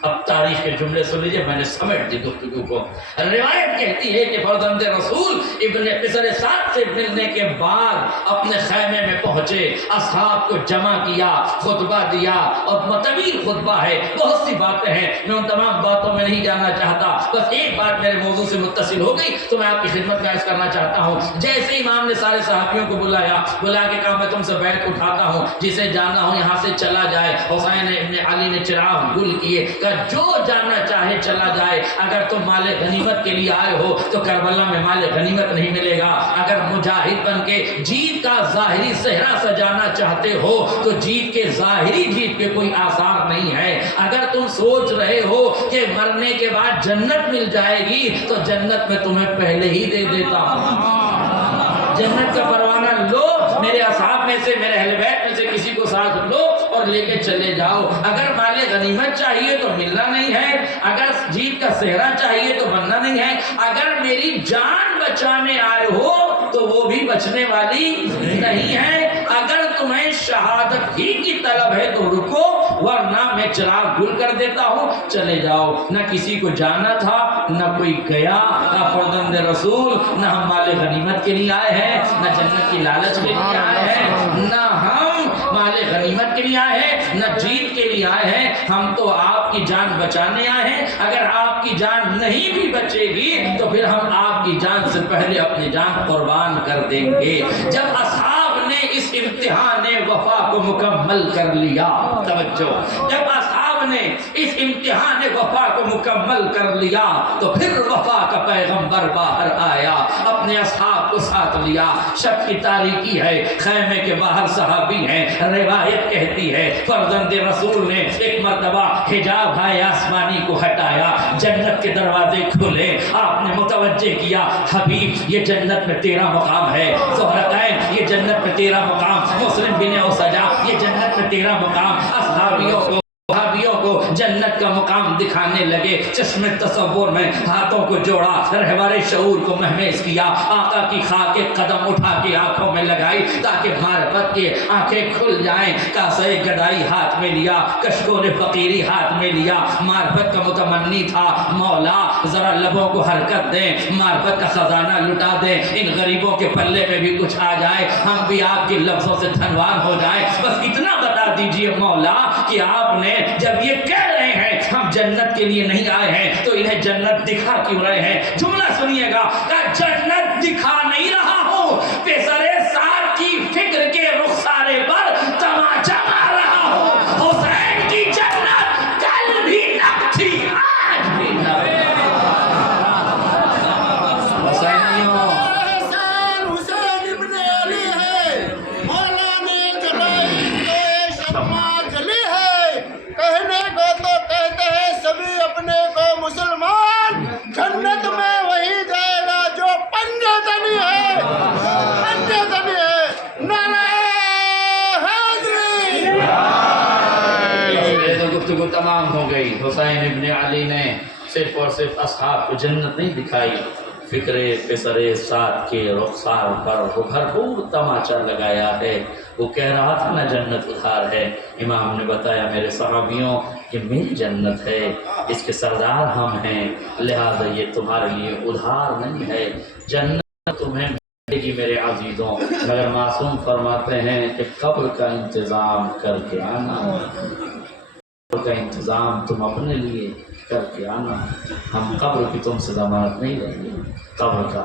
اب تاریخ کے جملے سن لیجیے، میں نے سمیٹ دی گفتگو کو. روایت کہتی ہے کہ فرزند رسول ابن قصر سعد سے ملنے کے بعد اپنے خیمے میں پہنچے، اصحاب کو جمع کیا، خطبہ دیا. اور طویل خطبہ ہے، بہت سی باتیں ہیں، میں ان تمام باتوں میں نہیں جاننا چاہتا. بس ایک بات میرے موضوع سے متصل ہو گئی تو میں آپ کی خدمت میں عرض کرنا چاہتا ہوں. جیسے امام نے سارے صحابیوں کو بلایا کے کہا میں تم سے بیعت اٹھاتا ہوں، جسے جانا ہو یہاں سے چلا جائے. حسین ابن علی نے چراغ گل کیے، جو جانا چاہے چلا جائے. اگر تم مال غنیمت کے لیے آئے ہو تو کربلا میں مال غنیمت نہیں ملے گا. اگر مجاہد بن کے جیت کا ظاہری صحرا سجانا چاہتے ہو تو جیت کے ظاہری جیت کے کوئی آثار نہیں ہے. اگر تم سوچ رہے ہو کہ مرنے کے بعد جنت مل جائے گی تو جنت میں تمہیں پہلے ہی دے دیتا ہوں. جنت کا پروانہ لو، میرے اصحاب میں سے، میرے اہل بیت میں سے کسی کو ساتھ لو اور لے کے چلے جاؤ. اگر مال غنیمت چاہیے تو ملنا نہیں ہے، اگر جیت کا صحرا چاہیے تو بننا نہیں ہے. اگر میری جان بچانے آئے ہو تو وہ بھی بچنے والی نہیں ہے. اگر تمہیں شہادت ہی کی طلب ہے تو رکو، ورنہ میں چراغ گل کر دیتا ہوں، چلے جاؤ۔ نہ کسی کو جانا تھا، نہ کوئی گیا، نہ فرزند رسول، نہ ہم مال غنیمت کے لیے آئے ہیں، نہ جنت کی لالچ کے لیے آئے ہیں، نہ ہم مال غنیمت کے لیے آئے ہیں، نہ جیت کے لیے آئے ہیں، ہم تو آپ کی جان بچانے آئے ہیں۔ اگر آپ کی جان نہیں بھی بچے گی تو پھر ہم آپ کی جان سے پہلے اپنی جان قربان کر دیں گے۔ جب اصحاب نے اس امتحان وفا کو مکمل کر لیا، توجہ، جب اصحاب نے اس امتحان وفا کو مکمل کر لیا تو پھر وفا کا پیغمبر باہر آیا، اپنے اصحاب کو ساتھ لیا۔ شب کی تاریکی ہے، خیمے کے باہر صحابی ہیں، روایت کہتی ہے فرزند رسول نے ایک مرتبہ حجاب ہے آسمانی کو ہٹایا، جنت کے دروازے کھلے، آپ نے متوجہ کیا حبیب یہ جنت میں تیرا مقام ہے، زہرتین یہ جنت میں تیرا مقام، مسلم بن اوسجا یہ جنت میں تیرا مقام، اصحابیوں کو جنت کا مقام دکھانے لگے۔ چشم تصور میں ہاتھوں کو جوڑا، رہبر شعور کو مہمیز کیا، آقا کی خاک قدم اٹھا کے آنکھوں میں لگائی تاکہ معرفت کے آنکھیں کھل جائیں۔ کاسے گدائی ہاتھ میں لیا، کشکول فقیری ہاتھ میں لیا، معرفت کا متمنی تھا، مولا ذرا لبوں کو حرکت دیں، معرفت کا خزانہ لٹا دیں، ان غریبوں کے پلے میں بھی کچھ آ جائے، ہم بھی آپ کے لفظوں سے دھنوان ہو جائیں، بس اتنا بتا دیجئے مولا کہ آپ نے جب یہ کہہ رہے ہیں ہم جنت کے لیے نہیں آئے ہیں تو انہیں جنت دکھا کیوں رہے ہیں؟ جملہ سنیے گا کہ جنت دکھا نہیں رہا ہوں، پیسرے سار کی فکر کے رخسارے پر تماچا مار رہا ہوں، حسین کی جنت کل بھی نہ تھی آج بھی نہ ہے۔ حسینیوں حسین ابن علی ہے، مولا نے جلائی کے شمع جلی ہے، کہنے کو تو کہتے ہیں سبھی اپنے کو مسلمان، جنت میں وہی جائے گا جو پنجے تنی ہے، پنجے تنی ہے، نعرہ حیدری۔ یہ تو گفتگو تمام ہو گئی۔ حسین ابن علی نے صرف اور صرف اصحاب کو جنت نہیں دکھائی، فکر پسر ساتھ کے رخسار پر وہ بھرپور تماچا لگایا ہے۔ وہ کہہ رہا تھا نا جنت ادھار ہے، امام نے بتایا میرے صحابیوں کہ میری جنت ہے، اس کے سردار ہم ہیں، لہذا یہ تمہارے لیے ادھار نہیں ہے، جنت تمہیں ملے گی میرے عزیزوں، مگر معصوم فرماتے ہیں کہ قبر کا انتظام کر کے آنا، قبر کا انتظام تم اپنے لیے کر کے آنا، ہم قبر کی تم سے ضمانت نہیں لیں گے۔ قبر کا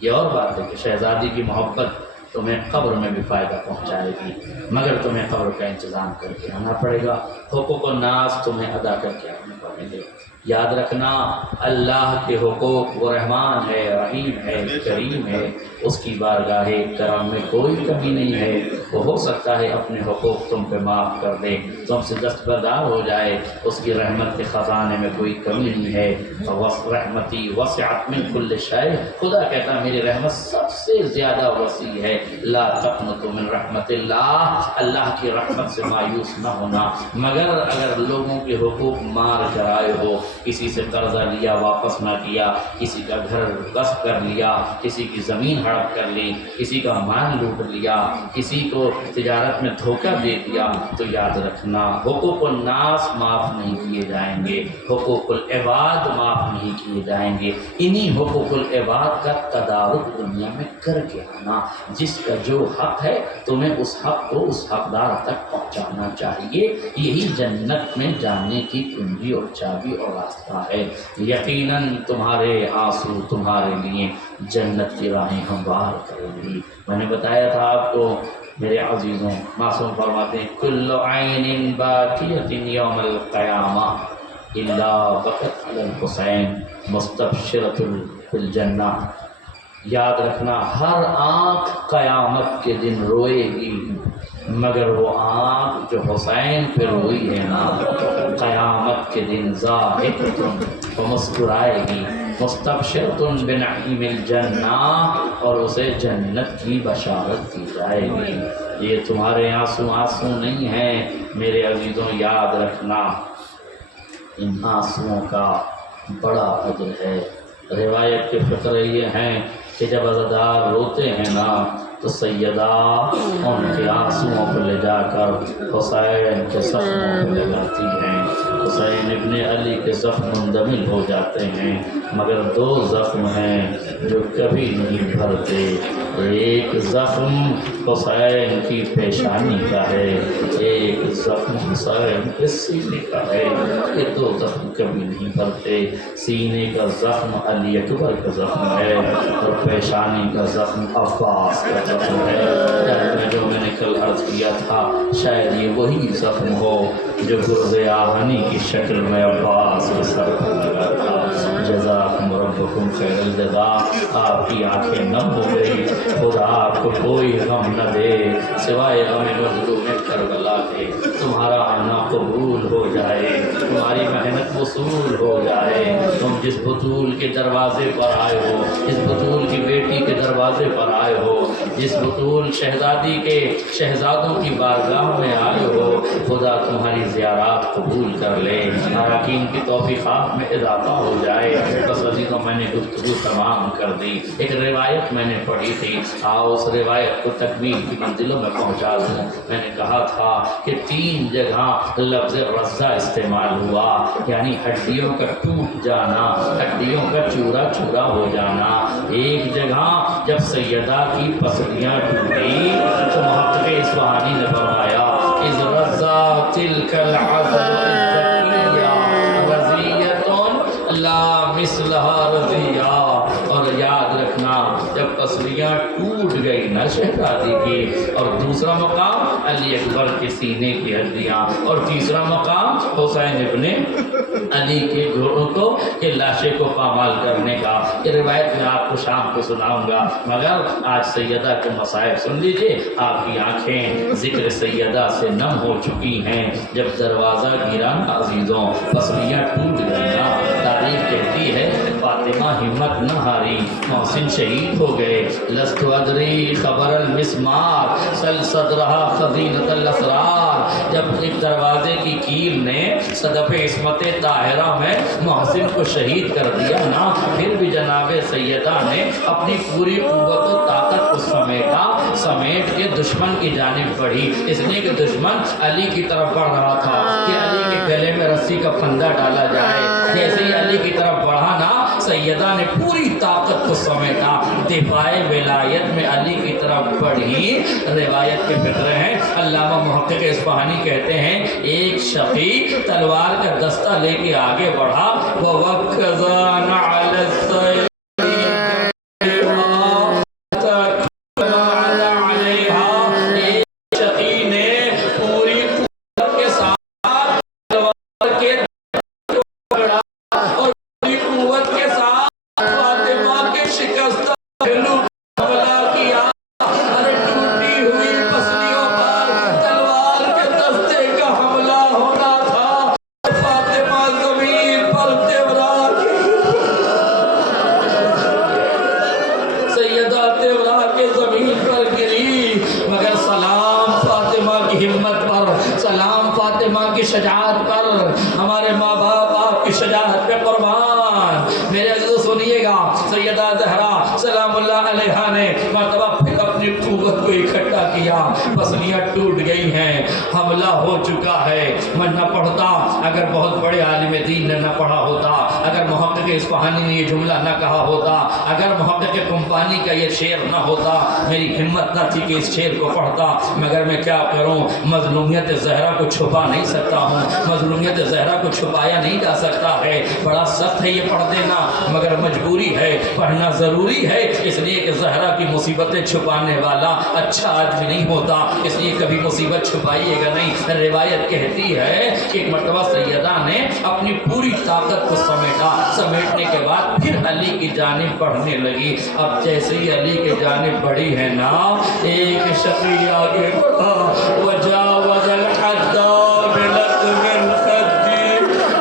یہ اور بات ہے کہ شہزادی کی محبت تمہیں قبر میں بھی فائدہ پہنچائے گی، مگر تمہیں قبر کا انتظام کر کے آنا پڑے گا، حقوق و ناز تمہیں ادا کر کے آنے پڑیں گے۔ یاد رکھنا اللہ کے حقوق، وہ رحمان ہے، رحیم ہے، کریم ہے، اس کی بارگاہ کرم میں کوئی کمی نہیں ہے، وہ ہو سکتا ہے اپنے حقوق تم پہ معاف کر دے، تم سے دستبردار ہو جائے، اس کی رحمت کے خزانے میں کوئی کمی نہیں ہے۔ رحمتی وسعت من کل شیء، خدا کہتا ہے میری رحمت سب سے زیادہ وسیع ہے، لا تقنطوا من رحمت اللہ، اللہ کی رحمت سے مایوس نہ ہونا، مگر اگر لوگوں کے حقوق مار کر آئے ہو، کسی سے قرضہ لیا واپس نہ کیا، کسی کا گھر غصب کر لیا، کسی کی زمین ہڑپ کر لی، کسی کا مال لوٹ لیا، کسی کو تجارت میں دھوکہ دے دیا، تو یاد رکھنا حقوق الناس معاف نہیں کیے جائیں گے، حقوق العباد معاف نہیں کیے جائیں گے، انہی حقوق العباد کا تدارک دنیا میں کر کے آنا، جس کا جو حق ہے تمہیں اس حق کو اس حقدار تک پہنچانا چاہیے، یہی جنت میں جانے کی کنجی اور چابی اور راستہ ہے۔ یقیناً تمہارے آنسو تمہارے لیے جنت کی راہیں ہموار کریں گی۔ میں نے بتایا تھا آپ کو میرے عزیزوں، معصوم فرماتے ہیں کل عین باکیۃ یوم القیامہ الا بکت علی الحسین مستبشرۃ بالجنہ، یاد رکھنا ہر آنکھ قیامت کے دن روئے گی، مگر وہ آنکھ جو حسین پہ روئی ہے نا، قیامت کے دن ضاحکۃ، وہ مسکرائے گی، مستبشرۃ بنعیم الجنہ، اور اسے جنت کی بشارت دی جائے گی۔ یہ تمہارے آنسو آنسو نہیں ہیں میرے عزیزوں، یاد رکھنا ان آنسوؤں کا بڑا اجر ہے۔ روایت کے فقرے یہ ہیں کہ جب عزادار روتے ہیں نا تو سیدہ ان کے آنسوؤں پہ لے جا کر حسین کے زخموں پہ لگاتی ہیں۔ حسین ابن علی کے زخم مندمل ہو جاتے ہیں، مگر دو زخم ہیں جو کبھی نہیں بھرتے۔ ایک زخم حسین کی پیشانی کا ہے، ایک زخم حسین کے سینے کا ہے۔ یہ دو زخم کبھی نہیں بھرتے۔ سینے کا زخم علی اکبر کا زخم ہے اور پیشانی کا زخم عباس کا زخم ہے۔ جو میں نے کل عرض کیا تھا، شاید یہ وہی زخم ہو جو گرز آہنی کی شکل میں عباس کے سر پر لگا تھا۔ جزاکم ربکم خیر الجزا۔ آپ کی آنکھیں نم ہو گئی۔ خدا آپ کو کوئی غم نہ دے سوائے غم مظلوم کربلا کے۔ تمہارا آنا قبول ہو جائے، تمہاری محنت وصول ہو جائے۔ تم جس بطول کے دروازے پر آئے ہو، جس بطول کی بیٹی کے دروازے پر آئے ہو، جس بطول شہزادی کے شہزادوں کی بارگاہ میں آئے ہو، خدا تمہاری زیارات قبول کر لے، اراکین کی توفیقات میں اضافہ ہو جائے۔ بس عزیزوں، میں نے گفتگو تمام کر دی۔ ایک روایت میں نے پڑھی تھی، آؤ اس روایت کو تکمیل کی منزلوں میں پہنچا دوں۔ میں نے کہا تھا کہ 3 جگہ لفظ رزہ استعمال ہوا، یعنی ہڈیوں کا ٹوٹ جانا، ہڈیوں کا چورا چورا ہو جانا۔ ایک جگہ جب سیدہ کی پسلیاں ٹوٹی تو محقق اصفہانی نے فرمایا اذ رزا تلک العذر لا مثلها رضیہ۔ اور یاد رکھنا، جب پسلیاں ٹوٹ گئی نا شہزادی کی، اور دوسرا مقام علی اکبر کے سینے کی ہڈیاں، اور تیسرا مقام حسین ابن علی کے گھوڑوں کو کہ لاشے کو پامال کرنے کا۔ یہ روایت میں آپ کو شام کو سناؤں گا، مگر آج سیدہ کے مصائب سن لیجئے۔ آپ کی آنکھیں ذکر سیدہ سے نم ہو چکی ہیں۔ جب دروازہ گرا نا عزیزوں، پسلیاں ٹوٹ گئی نا، تاریخ کہتی ہے فاطمہ ہمت نہ ہاری، محسن شہید ہو گئے۔ لست ادری خبر المسمار سل صدرہا خزینۃ الاسرار۔ جب ایک دروازے کی کیل نے صدف عصمت طاہرہ میں محسن کو شہید کر دیا نا، پھر بھی جناب سیدہ نے اپنی پوری قوت و طاقت کو سمیٹ کے دشمن کی جانب بڑھی، اس لیے کہ دشمن علی کی طرف بڑھ رہا تھا کہ علی کے گلے میں رسی کا پھندا ڈالا جائے۔ جیسے ہی علی کی طرف بڑھا نا، سیدہ نے پوری طاقت کو سمیٹا، دفاع ولایت میں علی کی طرف بڑھی۔ روایت کے فقرے ہیں، علامہ محقق اصفہانی کہتے ہیں ایک شقی تلوار کا دستہ لے کے آگے بڑھا، وَوَكَّزَانَ عَلَى السَّيْفِ شجاعت پر، ہمارے ماں باپ آپ کی شجاعت پہ قربان۔ میرے عزیزو سنیے گا، سیدہ زہرا سلام اللہ علیہا نے مرتبہ پھر اپنی قوت کو اکٹھا کیا، پسلیاں ٹوٹ گئی ہیں، حملہ ہو چکا ہے۔ میں نہ پڑھتا اگر بہت بڑے عالم دین نے نہ پڑھا ہوتا، اگر محقق اصفہانی نے یہ جملہ نہ کہا ہوتا، اگر محقق کمپانی کا یہ شعر نہ ہوتا، میری ہمت نہ تھی کہ اس شعر کو پڑھتا، مگر میں کیا کروں، مظلومیت زہرا کو چھپا نہیں سکتا ہوں، مظلومیت زہرا کو چھپایا نہیں جا سکتا ہے۔ بڑا سخت ہے یہ پڑھ دینا، مگر مجبوری ہے، پڑھنا ضروری ہے، اس لیے کہ زہرا کی مصیبتیں چھپانے والا اچھا آدمی نہیں ہوتا، اس لیے کبھی مصیبت چھپائیے گا نہیں۔ روایت کہتی ہے کہ ایک مرتبہ سیدہ نے اپنی پوری طاقت کو سمیٹنے کے بعد پھر علی کی جانب بڑھنے لگی۔ اب جیسے ہی علی کی جانب بڑھی ہے نا، ایک شقی آگے بڑھا، وجاوز الحد بلطم الخد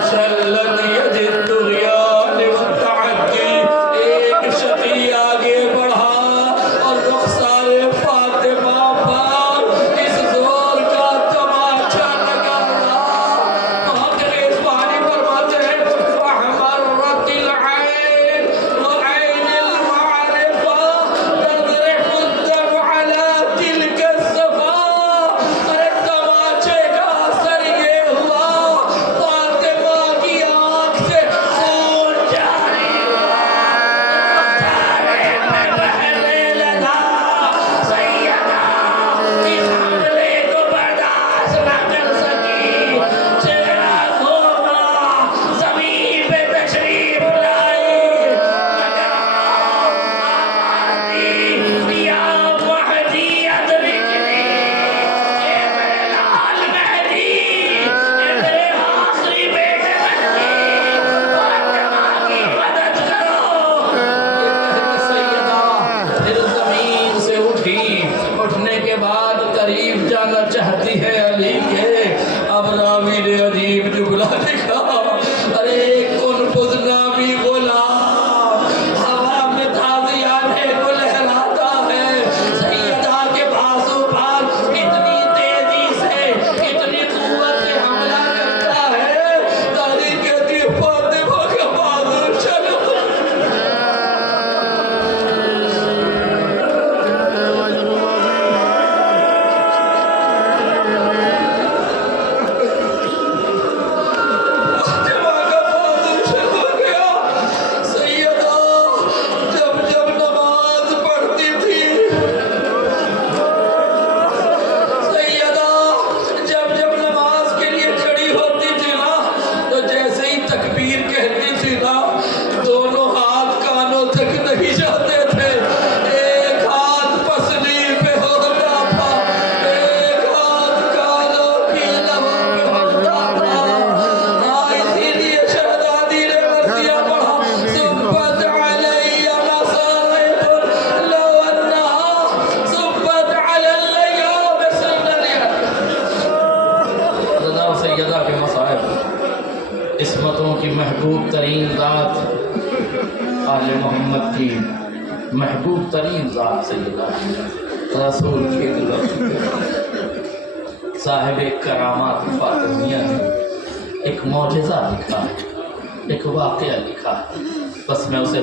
شلت ید الطغیان والتعدی۔ ایک شقی آگے بڑھا اور رخسار فاطمہ پر اس زور کا تماشا لگایا۔ محقق اصفہانی فرماتے ہیں فَأَحْمَرَّتِ الْعَيْنُ وَعَيْنِ الْمَعْرِفَةِ تَذْرِفُ الدَّمْعَ ترین ذات آل محمد کی محبوب ترین ذات سیدہ رسول کی صاحب کرامات فاطمیہ نے ایک معجزہ لکھا ہے، ایک واقعہ لکھا ہے، بس میں اسے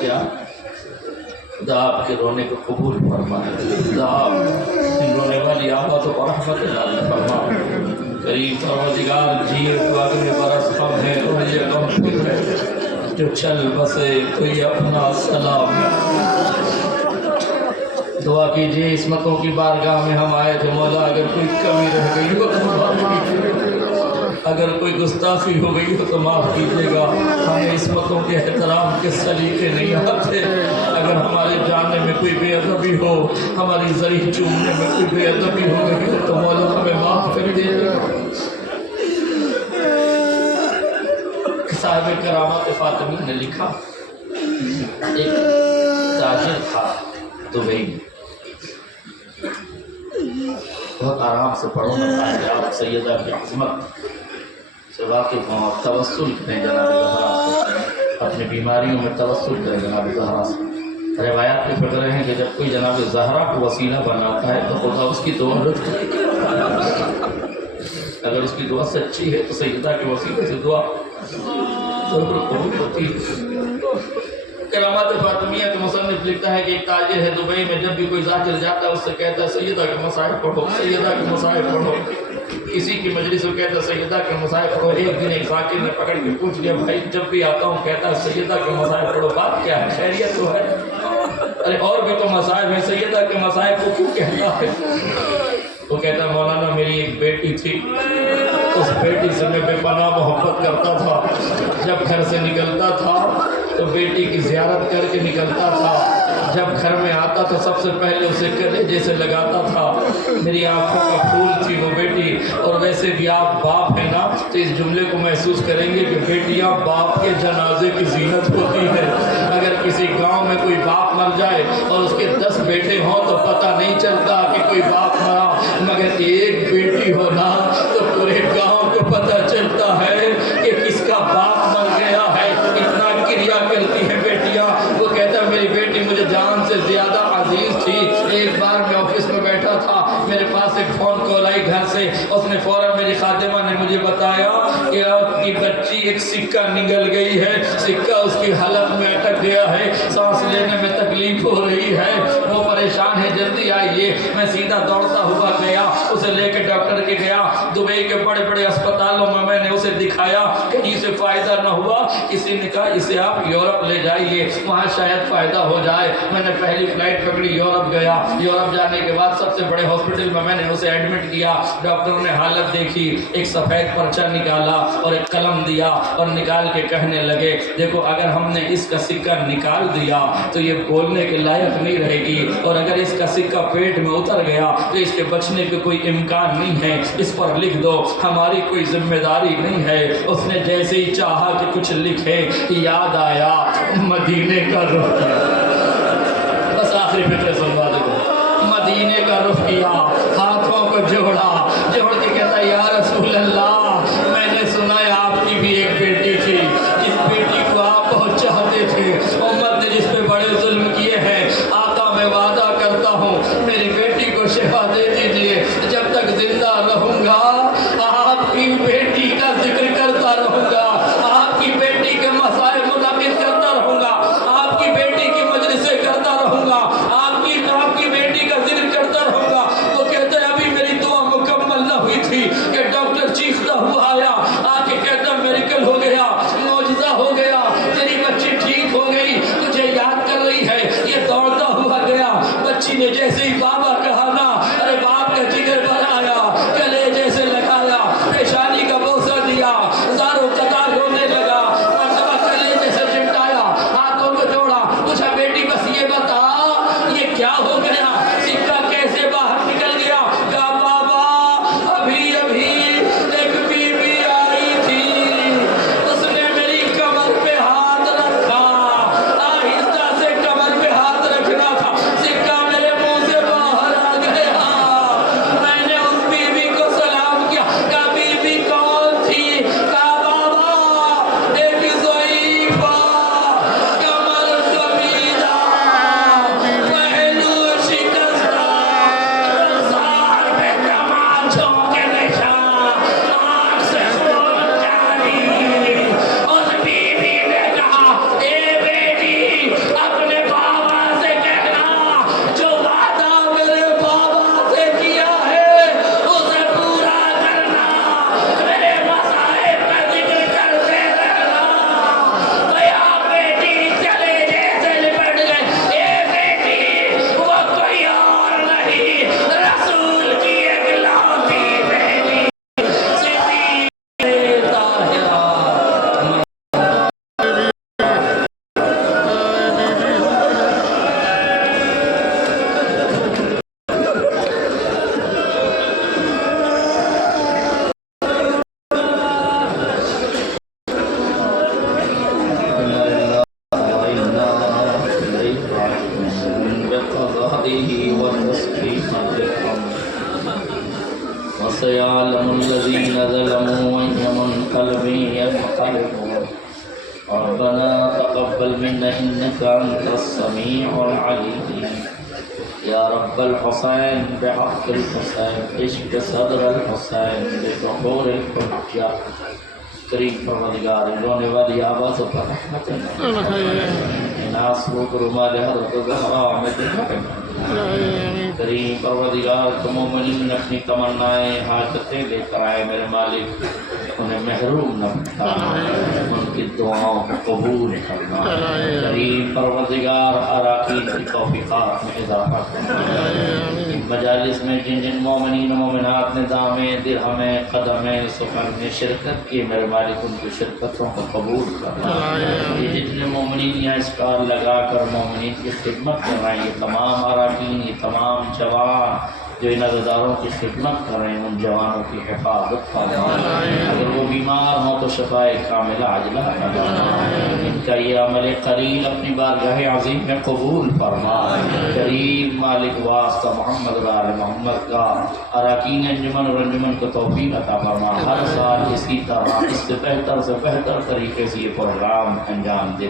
کیا خدا آپ کے رونے کو قبول فرمائے، خدا آپ رونے والی آباد و رحمت اللہ فرمائے۔ کریم پروردگار جیے تو اگلے برس کم ہے اور یہ کم پھر ہے، جو چل بسے تو یہ اپنا سلام ہے۔ دعا کیجئے عصمتوں کی بارگاہ میں ہم آئے تھے، مولا اگر کوئی کمی رہ گئی ہو تو معاف کیجئے، اگر کوئی گستاخی ہو گئی ہو تو معاف کیجئے گا۔ ہمیں عصمتوں کے احترام کے سلیقے نہیں آتے، اگر ہمارے جاننے میں کوئی بے ادبی ہو، ہماری ذریع چومنے میں کوئی بے ادبی ہو گئی ہو تو مولا ہمیں معاف کر دیجئے گا۔ صاحب کرامات فاطمی نے لکھا، ایک تاجر تھا دبئی میں، بہت آرام سے پڑھو نا تاکہ آپ سیدہ کی عظمت سے واقف ہوں اور توسل کریں جناب زہرا سے، اپنی بیماریوں میں توسل کریں جناب زہرا سے۔ روایات میں پڑھ رہے ہیں کہ جب کوئی جناب زہرا کو وسیلہ بناتا ہے تو خدا اس کی دعا رد اگر اس کی دعا سچی ہے تو سیدہ کے وسیلے سے دعا ضرور قبول ہوتی ہے۔ کرامات فاطمیہ کے مصنف لکھتا ہے کہ ایک تاجر ہے دبئی میں، جب بھی کوئی ذاکر جاتا ہے اس سے کہتا ہے سیدہ کے مصائب پڑھو، سیدہ کے مصائب پڑھو۔ کسی کی مجلس میں کہتا ہے سیدہ کے مصائب پڑھو۔ ایک دن ایک ذاکر نے پکڑ کے پوچھ لیا، بھائی جب بھی آتا ہوں کہتا ہے سیدہ کے مصائب پڑھو، بات کیا ہے؟ خیریت تو ہے؟ ارے اور بھی تو مصائب ہیں، سیدہ کے مصائب کو کیوں کہتا ہے؟ وہ کہتا ہے مولانا میری ایک بیٹی تھی، اس بیٹی سے میں بے پناہ محبت کرتا تھا، جب گھر سے نکلتا تھا تو بیٹی کی زیارت کر کے نکلتا تھا، جب گھر میں آتا تو سب سے پہلے اسے کلیجے سے لگاتا تھا، میری آنکھوں کا پھول تھی وہ بیٹی۔ اور ویسے بھی آپ باپ ہیں نا تو اس جملے کو محسوس کریں گے کہ بیٹیاں باپ کے جنازے کی زینت ہوتی ہے۔ اگر کسی گاؤں میں کوئی باپ مر جائے اور اس کے 10 بیٹے ہوں تو پتہ نہیں چلتا کہ کوئی باپ مرا، مگر ایک بیٹی ہونا تو پورے گاؤں کو پتہ چلتا ہے کہ کس کا باپ مر گیا ہے، اتنا کریا کرتی ہیں بیٹیاں۔ وہ کہتا ہے میری بیٹی مجھے جان سے زیادہ عزیز تھی۔ ایک بار میں آفس میں بیٹھا تھا، میرے پاس ایک فون کال آئی گھر سے، اس نے فوراً میری خادمہ نے مجھے بتایا کہ آپ کی بچی ایک سکہ نگل گئی ہے، سکہ اس کی حلق میں اٹک گیا ہے، سانس لینے میں تکلیف ہو رہی ہے، وہ پریشان ہے، جلدی آئیے۔ میں سیدھا دوڑتا ہوا گیا، اسے لے کے ڈاکٹر کے گیا، دبئی کے بڑے بڑے اسپتالوں میں نے اسے دکھایا، کہیں سے فائدہ نہ ہوا۔ کسی نے کہا اسے آپ یورپ لے جائیے، وہاں شاید فائدہ ہو جائے۔ میں نے پہلی فلائٹ پکڑی، یورپ گیا۔ یورپ جانے کے بعد سب سے بڑے ہاسپٹل میں نے اسے ایڈمٹ کیا۔ ڈاکٹر نے حالت دیکھی، ایک سفید پرچہ نکالا اور ایک قلم دیا اور نکال کے کہنے لگے دیکھو اگر ہم نے اس کا سکہ نکال دیا تو یہ بولنے کے لائق نہیں رہے گی، اور اگر اس کا سکہ پیٹ میں اتر گیا تو اس کے بچنے کے کوئی امکان نہیں ہے، اس پر لکھ دو، ہماری کوئی ذمہ داری نہیں ہے۔ اس نے جیسے ہی چاہا کہ کچھ لکھے، یاد آیا مدینے کا رخ کیا۔ بس آخری فکرے سنوا دو، مدینے کا رخ کیا، ہاتھوں کو جوڑا، جوڑ کے کہتا یا رسول اللہ میں نے سنا ہے آپ کی بھی ایک بیٹی تھی، جس بیٹی کو آپ بہت چاہتے تھے، امت نے جس پہ بڑے ظلم کیے ہیں، آقا میں وعدہ کرتا ہوں میری بیٹی کو شفا دے دیجئے، جب تک زندہ رہوں گا آپ کی بیٹی کا ذکر کرتا رہوں گا، آپ کی بیٹی کے مسائل منعقد کرتا رہوں گا، آپ کی بیٹی کی مجلسیں کرتا رہوں گا، آپ کی بیٹی کا ذکر کرتا رہوں گا۔ وہ کہتے ہیں ابھی میری دعا مکمل نہ ہوئی تھی کہ ڈاکٹر چیختا ہوا آیا، آ کے کہتا میریکل ہو گیا، معجزہ ہو گیا، تیری بچی ٹھیک ہو گئی، تجھے یاد کر رہی ہے۔ یہ دوڑتا ہوا گیا، بچی نے جیسے ہی بابا کہا نا، ارے باپ کا جگر بھر آیا، کلیجے سے لگایا، پیشانی کا بوسہ دیا، زاروں قطار رونے لگا، مرتبہ کلیجے سے چمٹایا، ہاتھوں کو جوڑا، پوچھا بیٹی بس یہ بتا یہ کیا ہو گیا، سکہ کیسے باہر نکل گیا؟ کہا بابا ابھی ابھی ایک بی بی آئی تھی، اس نے میری کمر پہ ہاتھ رکھا، آہستہ سے کمر پہ ہاتھ رکھنا تھا، سکہ میرے منہ سے وحده وتسليما للحمد وسيعلم الذين ظلموا أي منقلب ينقلبون ربنا تقبل منا إنك أنت السميع العليم يا رب الحسين بحق الحسين اشف صدر الحسين بظهور الحجة کریم پروردگار رونے والی آواز پر رحمت اناس کو رومال حضرت زہرا میں دکھائے کریم پروردگار تو مومنین اپنی تمنائیں حاجتیں لے کر آئے میرے مالک انہیں محروم نہ بنا ان کی دعاؤں کو قبول کرنا کریم پروردگار اراکین کی توفیقات میں اضافہ کرنا مجالس میں جن جن مومنین و مومنات نے دامیں درہمیں قدمیں سخن میں شرکت کی میرے مالک ان کی شرکتوں کو قبول کرنا یہ جتنے مومنین یہاں اس کار لگا کر مومنین کی خدمت کر رہے ہیں یہ تمام اراکین یہ تمام جوان جو ان عزاداروں کی خدمت کر رہے ہیں ان جوانوں کی حفاظت فرما اگر وہ بیمار ہوں تو شفائے کاملہ عاجلہ فرما ان کا یہ عمل قلیل اپنی بارگاہ عظیم میں قبول فرما کریم مالک واسطہ محمد و آل محمد کا اراکین انجمن اور انجمن کو توفیق عطا فرما ہر سال اسی طرح اس سے بہتر طریقے سے یہ پروگرام انجام دے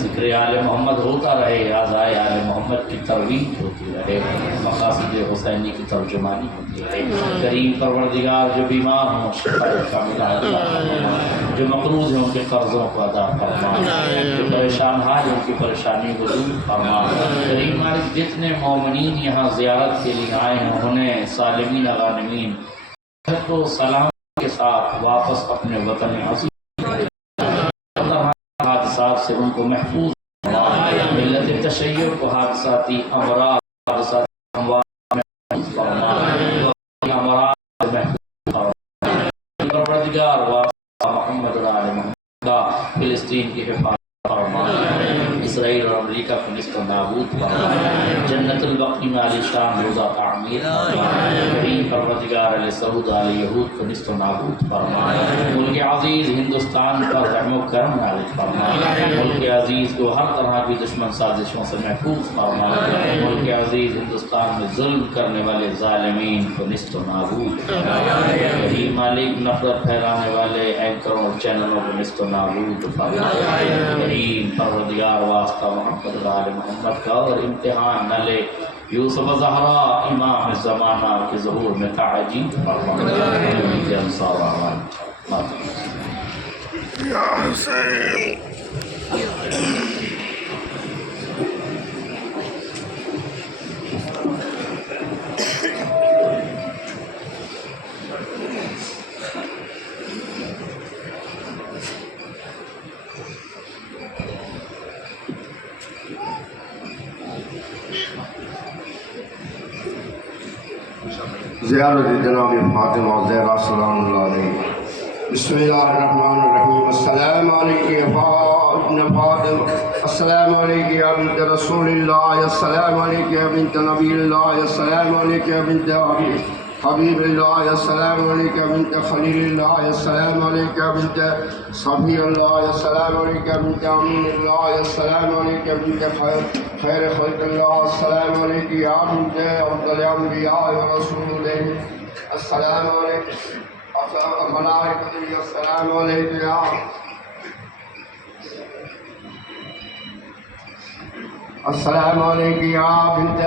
ذکر آل محمد ہوتا رہے اعضائے آل محمد کی ترویج ہوتی رہے مقاصد حسینی کی ترجمانی ہوتی ہے کریم پروردگار جو بیمار ہوں شفا کاملہ عطا فرما جو مقروض ہیں ان کے قرضوں کو ادا فرما جو پریشان حال ان کی پریشانی کو دور فرما کریم مالک جتنے مومنین یہاں زیارت کے لیے آئے ہیں انہیں سالمین غانمین کو سلام کے ساتھ واپس اپنے وطن عظیم حادثات سے ان کو محفوظ فرما ملت تشیع کو حادثاتی امراض حادثاتی پروردگار واسطہ محمد و آل محمد کا فلسطین کی حفاظت فرما اسرائیل اور امریکہ کو نست و نابود فرما جنت البقیع میں علی شان روضہ تعمیر فرما کریم پروردگار علیہ سعود علی یہود کو نست و نابود فرما ملک عزیز ہندوستان پر رحم و کرم نازل فرما ملک عزیز کو ہر طرح کی دشمن سازشوں سے محفوظ فرما ملک عزیز ہندوستان میں ظلم کرنے والے ظالمین کو نست و نابود فرما کریم مالک نفرت پھیلانے والے اینکروں اور چینلوں کو نست و نابود فرما کریم پروردگار واسطہ محمد و آل محمد کا اور امتحان نہ لے یوسف زہرا امام زمانہ کے ظہور میں تعجیل فرما کے انصار آمان یا حسین زیارت جناب فاطمہ زہرا سلام اللہ علیہ بسم اللہ الرحمن الرحیم السلام علیکم یا فاطمہ السلام علیکم یا بنت رسول اللہ السلام علیکم یا بنت نبی اللہ السلام علیکم یا بنت حبیب اللہ السلام علیکم یا بنت خلیل اللہ السلام علیکم یا بنت صفی اللہ السلام علیکم یا بنت امین اللہ السلام علیکم یا بنت خیر خلق اللہ السلام علیکم یا بنت افضل انبیاء و رسول السلام علیکم ملائکۃ السلام علیکم یا السلام علیکم یا بنت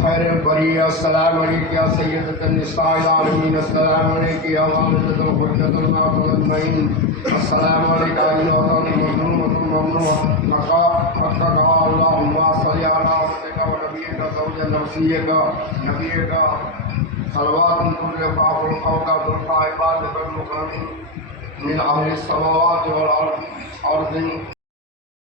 خیر البریہ السلام علیکم یا سیدۃ النساء العالمین السلام علیکم یا والدۃ الحجۃ الناصر اجمعین السلام علیکم ایھا المظلومۃ الممنوع حقک اللہم صل علی عبدک و نبیک زوج نبیک صلوات کل فاق القوقب القائبات بالمقربین من اہل السماوات والارض